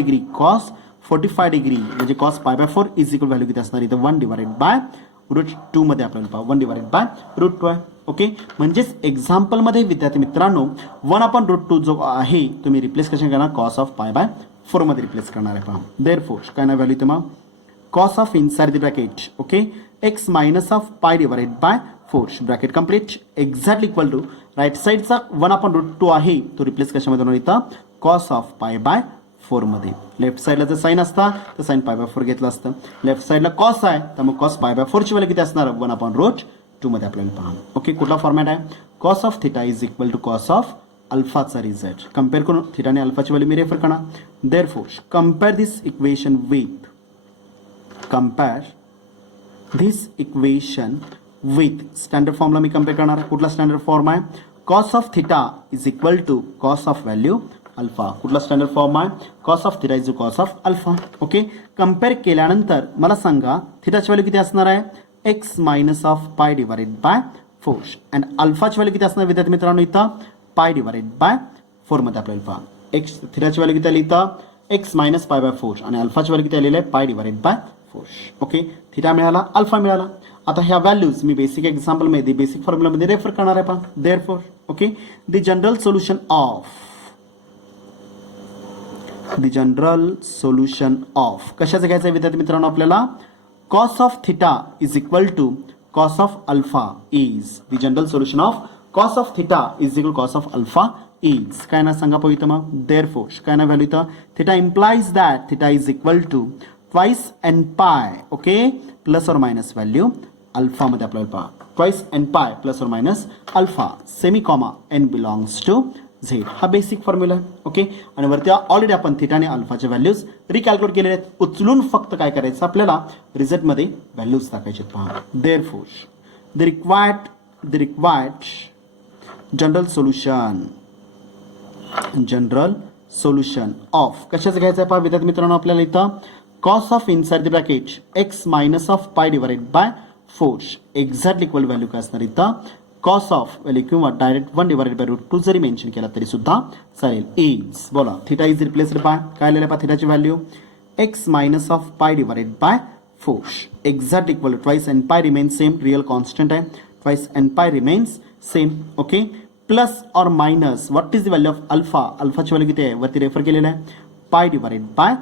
डिग्री म्हणजे cos pi by 4 is equal value किती असणार इथं 1/√2 मध्ये आपल्याला पहा 1/√2 आहे. ओके म्हणजेच एक्झाम्पल मध्ये विद्यार्थी मित्रांनो 1/√2 जो आहे तुम्ही रिप्लेस कशा करणार कॉस ऑफ पाय बाय 4 मध्ये रिप्लेस करणार आहे पहा. देअरफोर काय ना व्हॅल्यू इथं मग cos of inside the bracket okay x minus of pi divided by 4 bracket complete exactly equal to right साईडचा 1/√2 आहे तो रिप्लेस कशामध्ये होणार इथं कॉस ऑफ पाय बाय 4 मध्ये. लेफ्ट साईडला जर साईन असता तर साईन पाय बाय 4 घेतला असतं. लेफ्ट साईडला कॉस आहे तर मग कॉस पाय बाय 4 ची व्हॅल्यू किती असणार 1/√2 मध्ये आपल्याला पहा. ओके कुठला फॉर्मॅट आहे cos of theta is equal to cos of अल्फाचा रिझल्ट कम्पेअर करून थिटा आणि अल्फाची व्हॅल्यू मी रेफर करणार. Therefore compare this equation with standard फॉर्मला मी कम्पेअर करणार. कुठला स्टँडर्ड फॉर्म आहे cos of theta is equal to cos of value alpha. कुठला स्टँडर्ड फॉर्म आहे cos of theta is cos of alpha. Okay compare केल्यानंतर मला सांगा थिटाची व्हॅल्यू किती असणार आहे x minus of pi divided by 4 and अल्फाची value किती असणार विद्यार्थी मित्रांनो इथं पाय डिवाइडेड बाय 4 मध्ये आपल्याला पहा. एक्स थिटाची व्हॅल्यू किती आली इथं एक्स मायनस पाय बाय 4 आणि अल्फाची व्हॅल्यू किती आलेली आहे pi divided by 4. Okay theta मिळाला अल्फा मिळाला. आता ह्या व्हॅल्यूज मी बेसिक एक्झाम्पल मध्ये बेसिक फॉर्म्युलामध्ये रेफर करणार आहे पहा. Therefore okay the general solution of कशाचं घ्यायचं आहे विद्यार्थी मित्रांनो आपल्याला cos of theta is equal to cos of alpha is the general solution of cos of theta is equal cos of alpha is काय ना सांगा पाहू इथं मग. देअरफोर काय ना व्हॅल्यू इथं theta implies that theta is equal to twice n pi okay plus और मायनस व्हॅल्यू अल्फा मध्ये आपल्याला पहा ट्वाइस एन पाय प्लस और minus alpha semi comma n belongs to z. हा बेसिक फॉर्म्युला आहे. ओके आणि वरती ऑलरेडी आपण थिटा आणि अल्फाचे व्हॅल्यूज रिकॅल्क्युलेट केलेले आहेत. उचलून फक्त काय करायचं आपल्याला रिझल्टमध्ये व्हॅल्यूज टाकायचे पहा. Therefore the required general solution of कशाचं घ्यायचं आहे पहा विद्यार्थी मित्रांनो आपल्याला इथं cos of inside the bracket x minus of pi divided by 4 exactly equal value काय असणार इथं कॉस ऑफ व्हॅल्यू किंवा डायरेक्ट 1/√2 जरी मेन्शन केला तरी सुद्धा चालेल. इज बोला थिटा इज रिप्लेस्ड बाय काय आलेलं पहा थिटाची value x minus of pi divided by 4 exact equal twice n pi remains same real constant आहे twice n pi remains same. Okay plus और minus what is the value of alpha अल्फाची व्हॅल्यू किती आहे वरती रेफर केलेलं आहे पाय डिवाइडेड बाय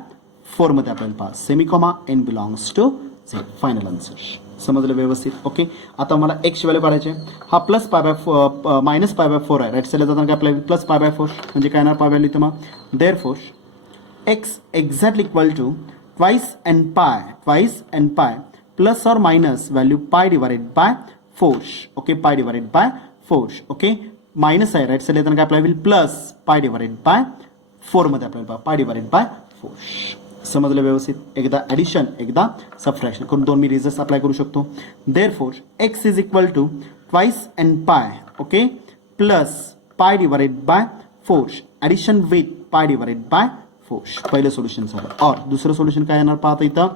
4 मध्ये आपल्याला पहा semi comma n belongs to Z. Final answer. समजलं व्यवस्थित. ओके आता मला एक्सची व्हॅल्यू काढायची आहे. हा plus pi bye minus pi by 4 आहे राईट साईडला जाताना काय आपल्याला प्लस पाय बाय 4 म्हणजे काय ना पाय व्हॅल्यू इथं मग therefore x exactly equal to twice n pi plus और minus value pi divided by 4 okay pi divided by 4 okay minus आहे राईट साईडला येताना काय आपल्याला प्लस पाय डिवाइडेड बाय 4 मध्ये आपल्याला पाय डिवाइडेड बाय 4. समजलं व्यवस्थित. एकदा ॲडिशन एकदा सबट्रॅक्शन करून 2 मी रिझल्ट अप्लाय करू शकतो. Therefore x is equal to twice n pi okay plus pi divided by 4 addition with pi divided by 4 पहिलं सोल्युशन झालं. और दुसरं सोल्युशन काय येणार पाहता इथं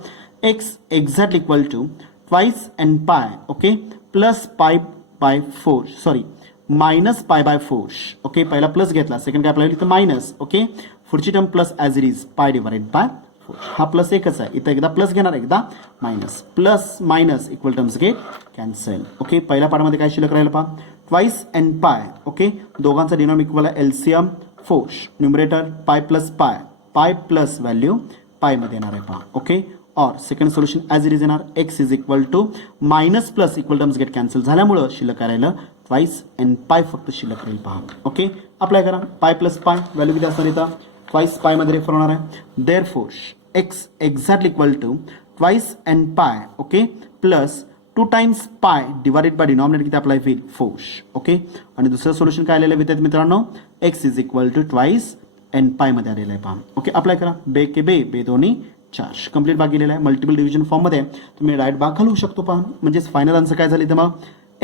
x exact equal to twice n pi okay plus pi by 4 minus pi by 4 okay पहिला प्लस घेतला सेकंड काय आपल्याला इथं मायनस ओके पुढची term plus as it is pi divided by 4 हा प्लस एकच आहे इथं एकदा प्लस घेणार एकदा minus plus minus equal terms get cancel. Okay पहिल्या पार्टमध्ये काय शिल्लक राहिलं पहा ट्वाइस एन पाय ओके दोघांचा डिनॉमिनेटर इक्वल आहे LCM 4 numerator pi plus value pi मध्ये येणार आहे पहा. Okay or second solution as it is येणार x is equal to minus plus equal terms get cancel झाल्यामुळं शिल्लक राहिलं ट्वाइस एन पाय फक्त शिल्लक राहील पहा. ओके अप्लाय करा पाय प्लस पाय व्हॅल्यू किती असणार इथं ट्वाइस पाय मध्ये रेफर होणार आहे. Therefore x exactly equal to twice n pi okay plus 2 times pi divided by denominator किती अप्लाय होईल 4 ओके. आणि दुसरं सोल्युशन काय आलेलं आहे विद्यार्थी मित्रांनो x is equal to twice n pi मध्ये आलेलं आहे पहा ओके. अप्लाय करा बे के बे बे दोन्ही 4 कंप्लीट भाग गेलेला आहे. मल्टिपल डिव्हिजन फॉर्म मध्ये तुम्ही राईट भाग घालू शकतो पहा. म्हणजेच फायनल आन्सर काय झाली तर मग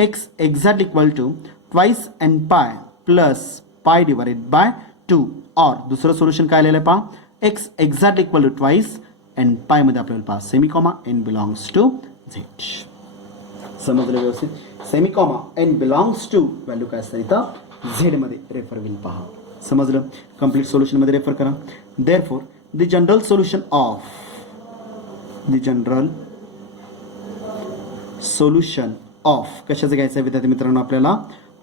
x exactly equal to twice n pi plus pi divided by 2 और दुसरं सोल्युशन काय आलेलं आहे पहा x exactly equal to twice n pi मध्ये आपल्याला पहा सेमिकॉमा एन बिलॉंग्स टू झेड. समजलं व्यवस्थित. Semi comma n belongs to value काय असतं इथं झेड मध्ये रेफर होईल पहा. समजलं. कंप्लीट सोल्युशन मध्ये रेफर करा. Therefore the general solution of कशाचं घ्यायचं आहे विद्यार्थी मित्रांनो आपल्याला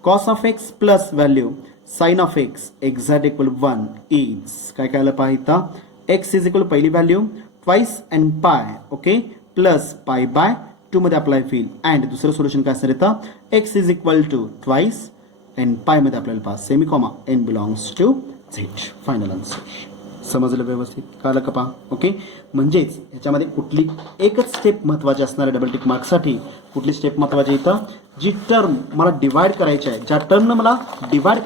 cos of x plus value sine of x exact equal 1 is काय काय आलं पहा इथं एक्स इज इक्वल पहिली value twice n pi okay plus pi by 2 मध्ये अप्लाय होईल. अँड दुसरं सोल्युशन काय असणार इथं x is equal to twice n pi मध्ये आपल्याला पहा सेमिकॉमा n belongs to Z. Final answer. समजलं व्यवस्थित. कळलं का पहा ओके. म्हणजेच याच्यामध्ये कुठली एकच स्टेप महत्वाची असणार आहे डबल टिक मार्कसाठी. कुठली स्टेप महत्वाची इथं जी टर्म मला डिवाइड करायची आहे ज्या टर्मनं मला डिवाइड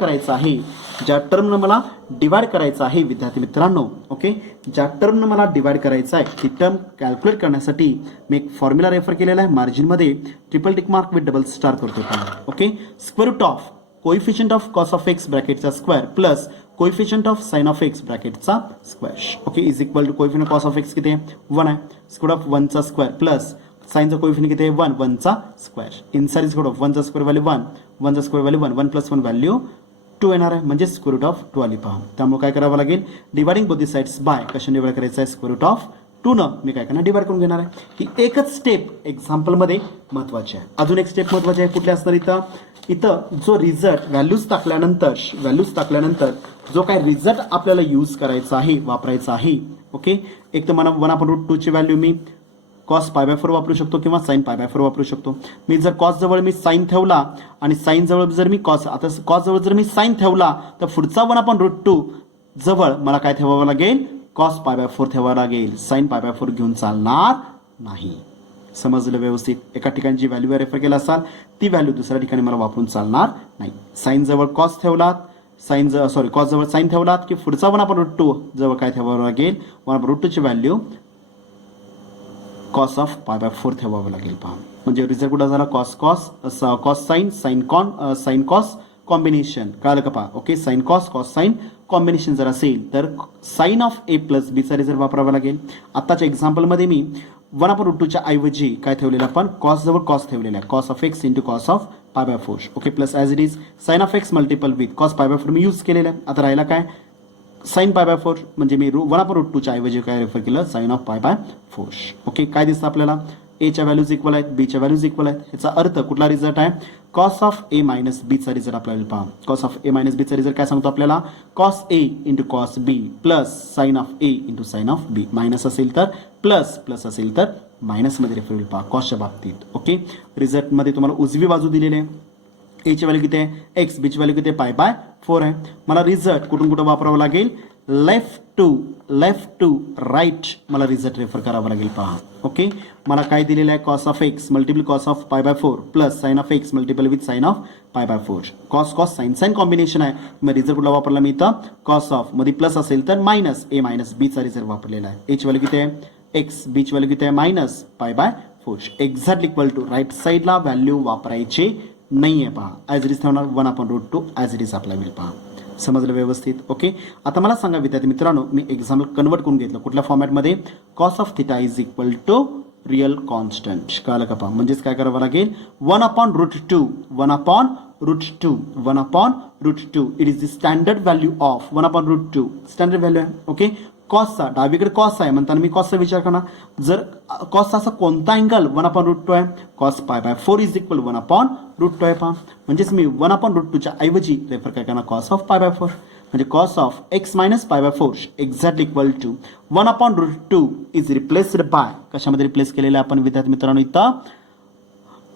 करायचं आहे विद्यार्थी मित्रांनो ओके ज्या टर्मनं मला डिवाइड करायचं आहे ती टर्म कॅल्क्युलेट करण्यासाठी मी एक फॉर्म्युला रेफर केलेला आहे मार्जिनमध्ये triple tick mark with double star करतो okay. Square root of coefficient of cos of x ब्रॅकेटचा square plus coefficient of sine of x ब्रॅकेटचा square okay is equal to coefficient cos of x किती आहे 1 आहे स्क्वेअर ऑफ 1 चा स्क्वेअर प्लस साइनचा कोइफिशियंट किती आहे 1 1 चा स्क्वेअर इनसाइड स्क्वेअर ऑफ 1 चा स्क्वेअर व्हॅल्यू 1 चा स्क्वेअर व्हॅल्यू 1 1 प्लस 1 व्हॅल्यू 2 येणार आहे म्हणजे स्क्वेअर रूट ऑफ 2 आली पहा. त्यामुळे काय करावं लागेल dividing both the sides bye कशाने डिवाइड करायचं आहे स्क्वेअर रूट ऑफ 2 न मी काय करणार डिवाइड करून घेणार आहे. ही एकच स्टेप एक्झाम्पल मध्ये महत्वाची आहे. अजून एक स्टेप महत्वाची आहे कुठली असणार इथं जो रिझल्ट व्हॅल्यूज टाकल्यानंतर जो काय रिझल्ट आपल्याला यूज करायचा आहे वापरायचा आहे ओके. एक तर मला 1/√2 ची value me cos pi by 4 वापरू शकतो किंवा साइन पाय बाय 4 वापरू शकतो. मी जर कॉस जवळ मी साइन ठेवला आणि साइन जवळ जर मी कॉस जवळ जर मी साइन ठेवला तर पुढचा 1/√2 जवळ मला काय ठेवावं लागेल कॉस पाय बाय 4 ठेवावं लागेल. साइन पाय बाय 4 घेऊन चालणार नाही. समजलं व्यवस्थित. एका ठिकाणी जी व्हॅल्यू रेफर केला असाल ती व्हॅल्यू दुसऱ्या ठिकाणी मला वापरून चालणार नाही. साइन जवळ कॉस ठेवलात कॉस जवळ साइन ठेवलात की पुढचा 1/√2 जवळ काय ठेवावं लागेल 1/√2 ची value cos of pi by 4 ठेवावं लागेल पहा. म्हणजे रिझल्ट कुठं झाला कॉस साइन कॉस कॉम्बिनेशन. कळलं का पहा okay. Sine cos sine combination जर असेल तर sine of A plus B चा रिझल्ट वापरावा लागेल. आताच्या एक्झाम्पलमध्ये मी 1/√2 च्या ऐवजी काय ठेवलेलं आपण कॉस जवळ कॉस ठेवलेला आहे cos of x into cos of pi by 4 okay plus as it is sine of x multiple with cos pi by 4 me use केलेला आहे. आता राहिला काय साइन पाय बाय 4 म्हणजे मी 1/√2 च्या ऐवजी काय रेफर केलं sine of pi by 4 okay. काय दिसतं आपल्याला ए च्या व्हॅल्यूज इक्वल आहेत बी च्या व्हॅल्यूज इक्वल आहेत. ह्याचा अर्थ कुठला रिझल्ट आहे cos of A minus B चा रिझल्ट आपल्याला पहा. Cos of A minus B चा रिझल्ट काय सांगतो आपल्याला cos A into cos B plus sine of A into sine of B. Minus असेल तर प्लस असेल तर मायनस मध्ये रेफर होईल पहा कॉसच्या बाबतीत ओके. रिझल्ट मध्ये तुम्हाला उजवी बाजू दिलेली आहे. ए ची व्हॅल्यू किती आहे एक्स बी ची व्हॅल्यू किती आहे पाय बाय 4 आहे. मला रिझल्ट कुठून कुठं वापरावं लागेल लेफ्ट टू राईट मला रिझल्ट रेफर करावा लागेल पहा ओके. मला काय दिलेलं आहे cos of x multiple cos of pi by 4 plus sine of x multiple with sine of pi by 4 cos sine combination आहे. मग रिझल्ट कुठला वापरला मी इथं कॉस ऑफ मध्ये प्लस असेल तर मायनस ए मायनस बी चा रिझल्ट वापरलेला आहे. एच व्हॅल्यू किती आहे एक्स बी ची व्हॅल्यू किती आहे minus pi by 4 exactly equal to right साईडला व्हॅल्यू वापरायची नाहीये पहा. ॲज इट इज ठेवणार 1/√2 ॲज इट इज अप्लाय होईल पहा. समजलं व्यवस्थित ओके. आता मला सांगा विद्यार्थी मित्रांनो मी एक्झाम्पल कन्वर्ट करून घेतलं कुठल्या फॉर्मॅटमध्ये cos of theta is equal to real constant. कळलं का पहा. म्हणजेच काय करावं लागेल 1/√2 it is the standard value of 1/√2 standard value आहे ओके. कॉसचा डावीकडे कॉस आहे म्हणताना मी कॉसचा विचार करणार जर कॉसचा असा कोणता अँगल 1/√2 आहे cos pi by 4 is equal 1/√2 आहे पहा. म्हणजेच मी 1/√2 च्या ऐवजी रेफर काय करणार कॉस ऑफ पाय बाय 4 म्हणजे cos of x minus pi by 4 exactly equal to 1/√2 is replaced by कशामध्ये रिप्लेस केलेलं आहे आपण विद्यार्थी मित्रांनो इथं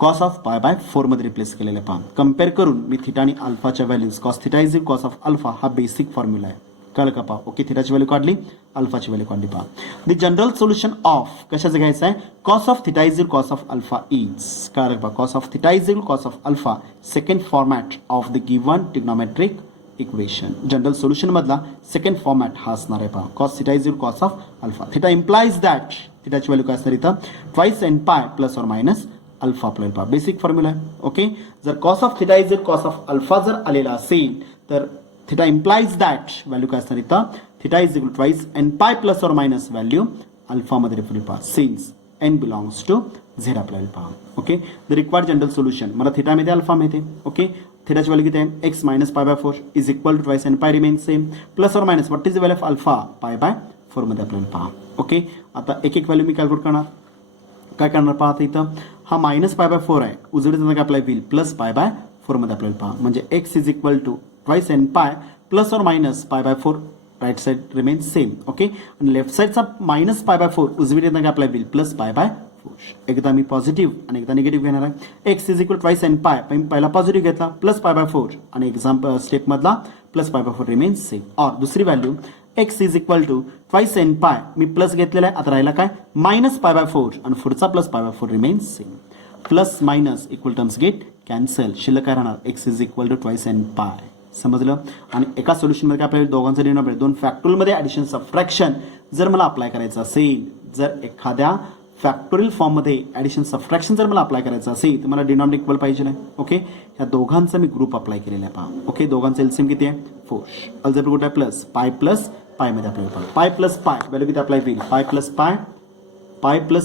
कॉस ऑफ पाय बाय 4 मध्ये रिप्लेस केलेलं आहे पहा. कम्पेअर करून मी थिटा आणि अल्फाच्या values cos theta is cos of alpha हा बेसिक फॉर्म्युला आहे. कळलं का पहा. ओके, थिटाची व्हॅल्यू काढली, अल्फाची व्हॅल्यू काढली पहा. द जनरल सोल्युशन ऑफ कशाचं घ्यायचं आहे, cos of theta is cos of alpha is, कळलं का, cos of theta is cos of alpha, second format of the given trigonometric equation. General solution मधला सेकंड फॉर्मॅट हा असणार आहे पहा, cos theta is cos of alpha. Theta implies that, थिटाची व्हॅल्यू काय असणार इथं, ट्वाइस एन पाय प्लस और मायनस अल्फा आपल्याला पहा, बेसिक फॉर्म्युला आहे. ओके, जर cos of theta is cos of alpha जर आलेला असेल तर थिटा इम्प्लाइज दॅट व्हॅल्यू काय असणार इथं, theta is equal twice n pi plus और मायनस व्हॅल्यू अल्फामध्ये रिफ्रेल पहा, since n belongs to z आपल्याला पहा. Okay, the required general solution, मला थिटा मिळते, अल्फा मिळते. ओके, थिटाची व्हॅल्यू किती आहे, x minus pi by 4 is equal to twice n pi remain same, plus और minus what is the value of alpha, pi by 4 मध्ये आपल्याला पहा. ओके, आता एक एक व्हॅल्यू मी कॅल्क्युलेट करणार, काय करणार पहा, इथं हा मायनस पाय बाय 4 आहे, उजवीकडे काय आपल्याला होईल, प्लस पाय बाय 4 मध्ये आपल्याला पहा, म्हणजे x is equal to twice n pi plus और minus pi by 4, right side remain same. Okay, आणि लेफ्ट साइडचा मायनस पाय बाय 4 उजवीकडे काय आपल्याला होईल, प्लस पाय बाय 4. एकदा मी पॉझिटिव्ह आणि एकदा निगेटिव्ह घेणार आहे. X is equal twice n pi, पहिला पॉझिटिव्ह घेतला, प्लस पाय बाय 4 आणि एक्झाम्पल स्टेप मधला plus pi by 4 remain same. और दुसरी value x is equal to twice n pi, मी प्लस घेतलेला आहे, आता राहिला काय मायनस पाय बाय 4 आणि पुढचा plus pi by 4 remain same. Plus minus equal terms get cancel, शिल्लक काय राहणार, x is equal to twice n pi. समजलं. आणि एका सोल्युशन मध्ये आपल्याला दोघांचं डिनॉमिनेटर, दोन फॅक्टोरियल मध्ये ऍडिशन सबट्रॅक्शन जर मला अप्लाय करायचं असेल, जर एखाद्या फॅक्टोरियल फॉर्म मध्ये ऍडिशन सबट्रॅक्शन जर मला अप्लाय करायचं असेल तर मला डिनॉमिनेटर इक्वल पाहिजे आहे. ओके, ह्या दोघांचा मी ग्रुप अप्लाय केलेला आहे पहा. ओके, दोघांचं एलसीएम किती आहे, 4. अल्जेब्रा कुठे आहे, प्लस पाय मध्ये आपल्याला पहा, पाय प्लस पाय व्हॅल्यू किती अप्लाय होईल, पाय प्लस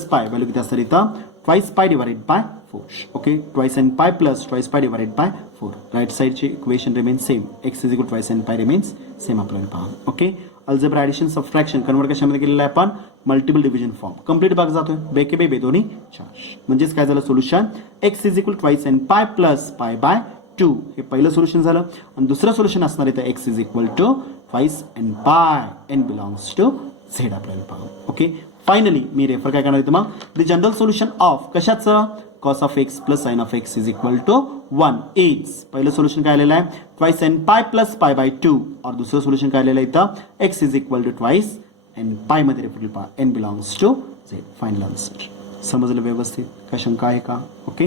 पाय व्हॅल्यू किती असणार इथं, twice pi divided by 4. Okay, twice n pi plus twice pi divided by 4. Right साइडची equation remain same, x is equal twice n pi remains same आपल्याला पहा. Okay, algebra addition subtraction convert कशामध्ये केलेलं आहे आपण, मल्टिपल डिव्हिजन फॉर्म. कंप्लीट भाग जातोय, बेके बे दोन्ही 4. म्हणजेच काय झालं solution, x is equal twice n pi plus pi by 2 हे पहिलं सोल्युशन झालं. आणि दुसरं सोल्युशन असणार इथं x is equal to twice n pi, n belongs to z आपल्याला पहा. ओके, फायनली मी रेफर काय करणार इथं मग, द जनरल सोल्युशन ऑफ कशाचं, cos of x plus sine of x is equal to 1 is, पहिलं सोल्युशन काय आलेलं आहे, twice n pi plus pi by 2. और दुसरं सोल्युशन काय आलेलं आहे इथं, x is equal to twice n pi मध्ये रिफ्रेल पहा, n belongs to Z. Final answer. समजलं व्यवस्थित, काय शंका आहे का. ओके,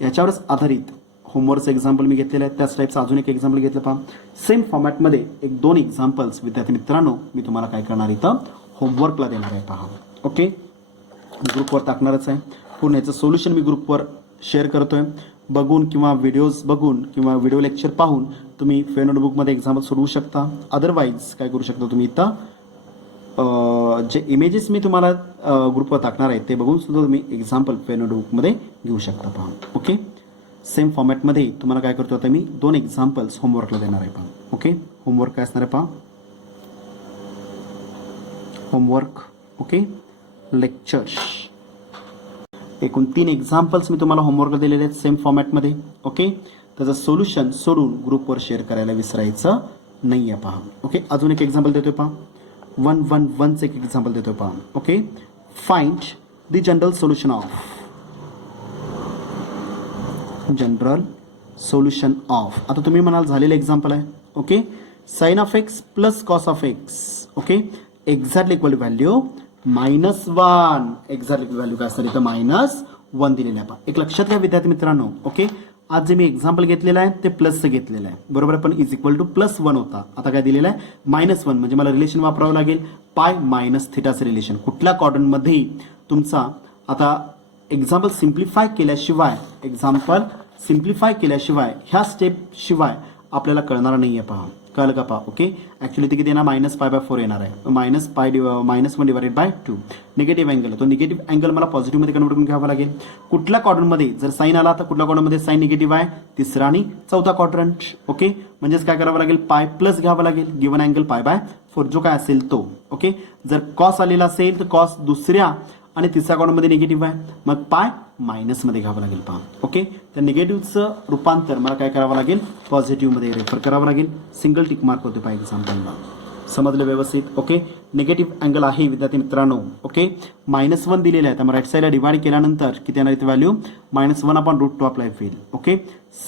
याच्यावरच आधारित होमवर्कचं एक्झाम्पल मी घेतलेलं आहे, त्याच टाईपचं अजून एक एक्झाम्पल घेतलं पहा. सेम फॉर्मॅटमध्ये 1-2 एक्झाम्पल्स विद्यार्थी मित्रांनो मी तुम्हाला काय करणार इथं होमवर्कला देणार आहे पहा. ओके, ग्रुपवर टाकणारच आहे. पूर्ण याचं सोल्युशन मी ग्रुपवर शेअर करतोय, बघून किंवा व्हिडिओज बघून किंवा व्हिडिओ लेक्चर पाहून तुम्ही फेअर नोटबुकमध्ये एक्झाम्पल सोडवू शकता. अदरवाईज काय करू शकता तुम्ही इथं जे इमेजेस मी तुम्हाला ग्रुपवर टाकणार आहे ते बघून सुद्धा तुम्ही एक्झाम्पल फेअर नोटबुकमध्ये घेऊ शकता पहा. ओके, सेम फॉर्मॅटमध्ये तुम्हाला काय करतो आता मी 2 एक्झाम्पल्स होमवर्कला देणार आहे पहा. ओके, होमवर्क काय असणार आहे पहा, होमवर्क. ओके, लेक्चर्स एकूण 3 एक्झाम्पल्स मी तुम्हाला होमवर्क दिलेले आहेत सेम फॉर्मॅटमध्ये. ओके, त्याचं सोल्युशन सोडून ग्रुपवर शेअर करायला विसरायचं नाही आहे पहा. ओके, अजून एक एक्झाम्पल देतोय पहा, 1-1-1चं एक एक्झाम्पल देतोय पहा. Okay, find the general solution of, general solution of. आता तुम्ही म्हणाल झालेलं एक्झाम्पल आहे. Okay, sine of x plus cos of x. Okay, exactly equal value -1, exactly value काय असणार इथं -1 दिलेलं आहे. एक लक्षात घ्या विद्यार्थी मित्रांनो. ओके, आज जे मी एक्झाम्पल घेतलेलं आहे ते प्लसचं घेतलेलं आहे, बरोबर, पण इज इक्वल टू +1 होता, आता काय दिलेलं आहे -1. म्हणजे मला रिलेशन वापरावं लागेल पाय मायनस थिटाचं रिलेशन. कुठल्या क्वाड्रंटमध्ये तुमचा आता एक्झाम्पल सिम्प्लिफाय केल्याशिवाय ह्या स्टेप शिवाय आपल्याला कळणार नाही आहे पहा. कळलं का पहा. ओके, ऍक्च्युली ते किती येणार -π/4 येणार आहे, -1 डिवाइडेड बाय 2. निगेटिव्ह अँगल, तो निगेटिव्ह अँगल मला पॉझिटिव्ह मध्ये कन्वर्ट करून घ्यावा लागेल. कुठल्या क्वाड्रंटमध्ये जर साइन आला तर कुठल्या क्वाड्रंटमध्ये साइन निगेटिव्ह आहे, तिसरा आणि चौथा क्वाड्रंट. ओके, म्हणजेच काय करावं लागेल, पाय प्लस घ्यावं लागेल, गिव्हन अँगल π/4 जो काय असेल तो. ओके, जर कॉस आलेला असेल तर कॉस दुसऱ्या आणि तिसऱ्या क्वाड्रंटमध्ये निगेटिव्ह आहे, मग पाय मायनसमध्ये घ्यावं लागेल पहा. ओके, तर निगेटिव्हचं रूपांतर मला काय करावं लागेल, पॉझिटिव्हमध्ये रेफर करावं लागेल. सिंगल टिक मार्क होते पाहिजे एक्झाम्पलला. समजलं व्यवस्थित. ओके, निगेटिव्ह अँगल आहे विद्यार्थी मित्रांनो. ओके, -1 दिलेलं आहे, त्यामुळे राईट साईडला डिवाइड केल्यानंतर किती येणार इथे व्हॅल्यू -1/√2 अप्लाय होईल. ओके,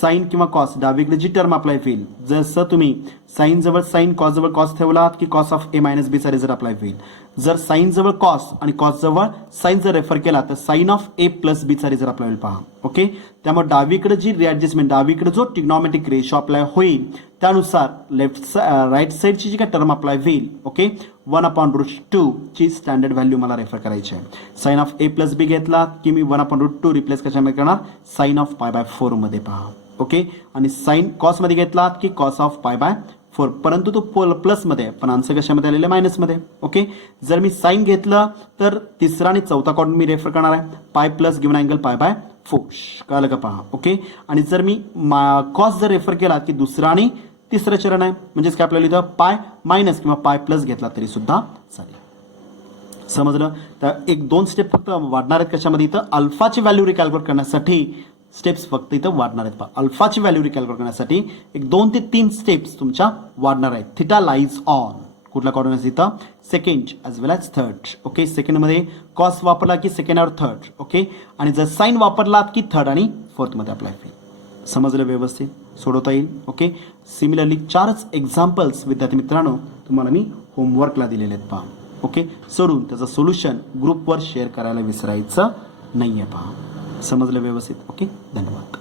साईन किंवा कॉस डावीकडे जी टर्म अप्लाय होईल, जसं तुम्ही साईन जवळ साईन, कॉस जवळ कॉस ठेवलात की cos of A minus B चा रिझल्ट अप्लाय होईल. जर साईन जवळ कॉस आणि कॉस जवळ साईन जर रेफर केला तर sine of A plus B चा रिझल्ट अप्लाय होईल पहा. ओके, त्यामुळे डावीकडे जी रिॲडजस्टमेंट, डावीकडे जो ट्रिग्नॉमेट्रिक रेशो अप्लाय होईल त्यानुसार राईट साईडची जी काय टर्म अप्लाय होईल. ओके, 1/√2 ची स्टँडर्ड व्हॅल्यू मला रेफर करायची आहे. साईन ऑफ ए प्लस बी घेतला की मी 1/√2 रिप्लेस कशामध्ये करणार, साईन ऑफ π/4 मध्ये पहा. ओके, आणि साईन कॉस मध्ये घेतला की कॉस ऑफ π/4, परंतु तो प्लस मध्ये, पण आन्सर कशामध्ये आलेला मायनस मध्ये. ओके, जर मी साईन घेतलं तर तिसरा आणि चौथा कॉर्डिनेट मी रेफर करणार आहे पाय प्लस गिव्हन अँगल π/4. कळलं का पहा. ओके, आणि जर मी कॉस जर रेफर केला की दुसरा आणि तिसरं चरण आहे, म्हणजेच काय आपल्याला इथं पाय मायनस किंवा पाय प्लस घेतला तरी सुद्धा चालेल. समजलं. तर 1-2 स्टेप फक्त वाढणार आहेत कशामध्ये, इथं अल्फाची व्हॅल्यू रिकॅल्क्युलेट करण्यासाठी स्टेप्स फक्त इथं वाढणार आहेत. अल्फाची व्हॅल्यू रिकॅल्क्युलेट करण्यासाठी 1-2 ते 3 स्टेप्स तुमच्या वाढणार आहेत. थिटा लाईज ऑन कुठला कॉर्डिनेट इथं, सेकंड ॲज वेल ॲज थर्ड. ओके, सेकंडमध्ये कॉस वापरला की सेकंड और थर्ड. ओके, आणि जर साईन वापरलात की थर्ड आणि फोर्थमध्ये अप्लाय होईल. समजलं व्यवस्थित, सोडवता येईल. ओके, सिमिलरली 4च एक्झाम्पल्स विद्यार्थी मित्रांनो तुम्हाला मी होमवर्कला दिलेले आहेत पहा. ओके, सोडून त्याचं सोल्युशन ग्रुपवर शेअर करायला विसरायचं नाही आहे पहा. समजलं व्यवस्थित. ओके, धन्यवाद.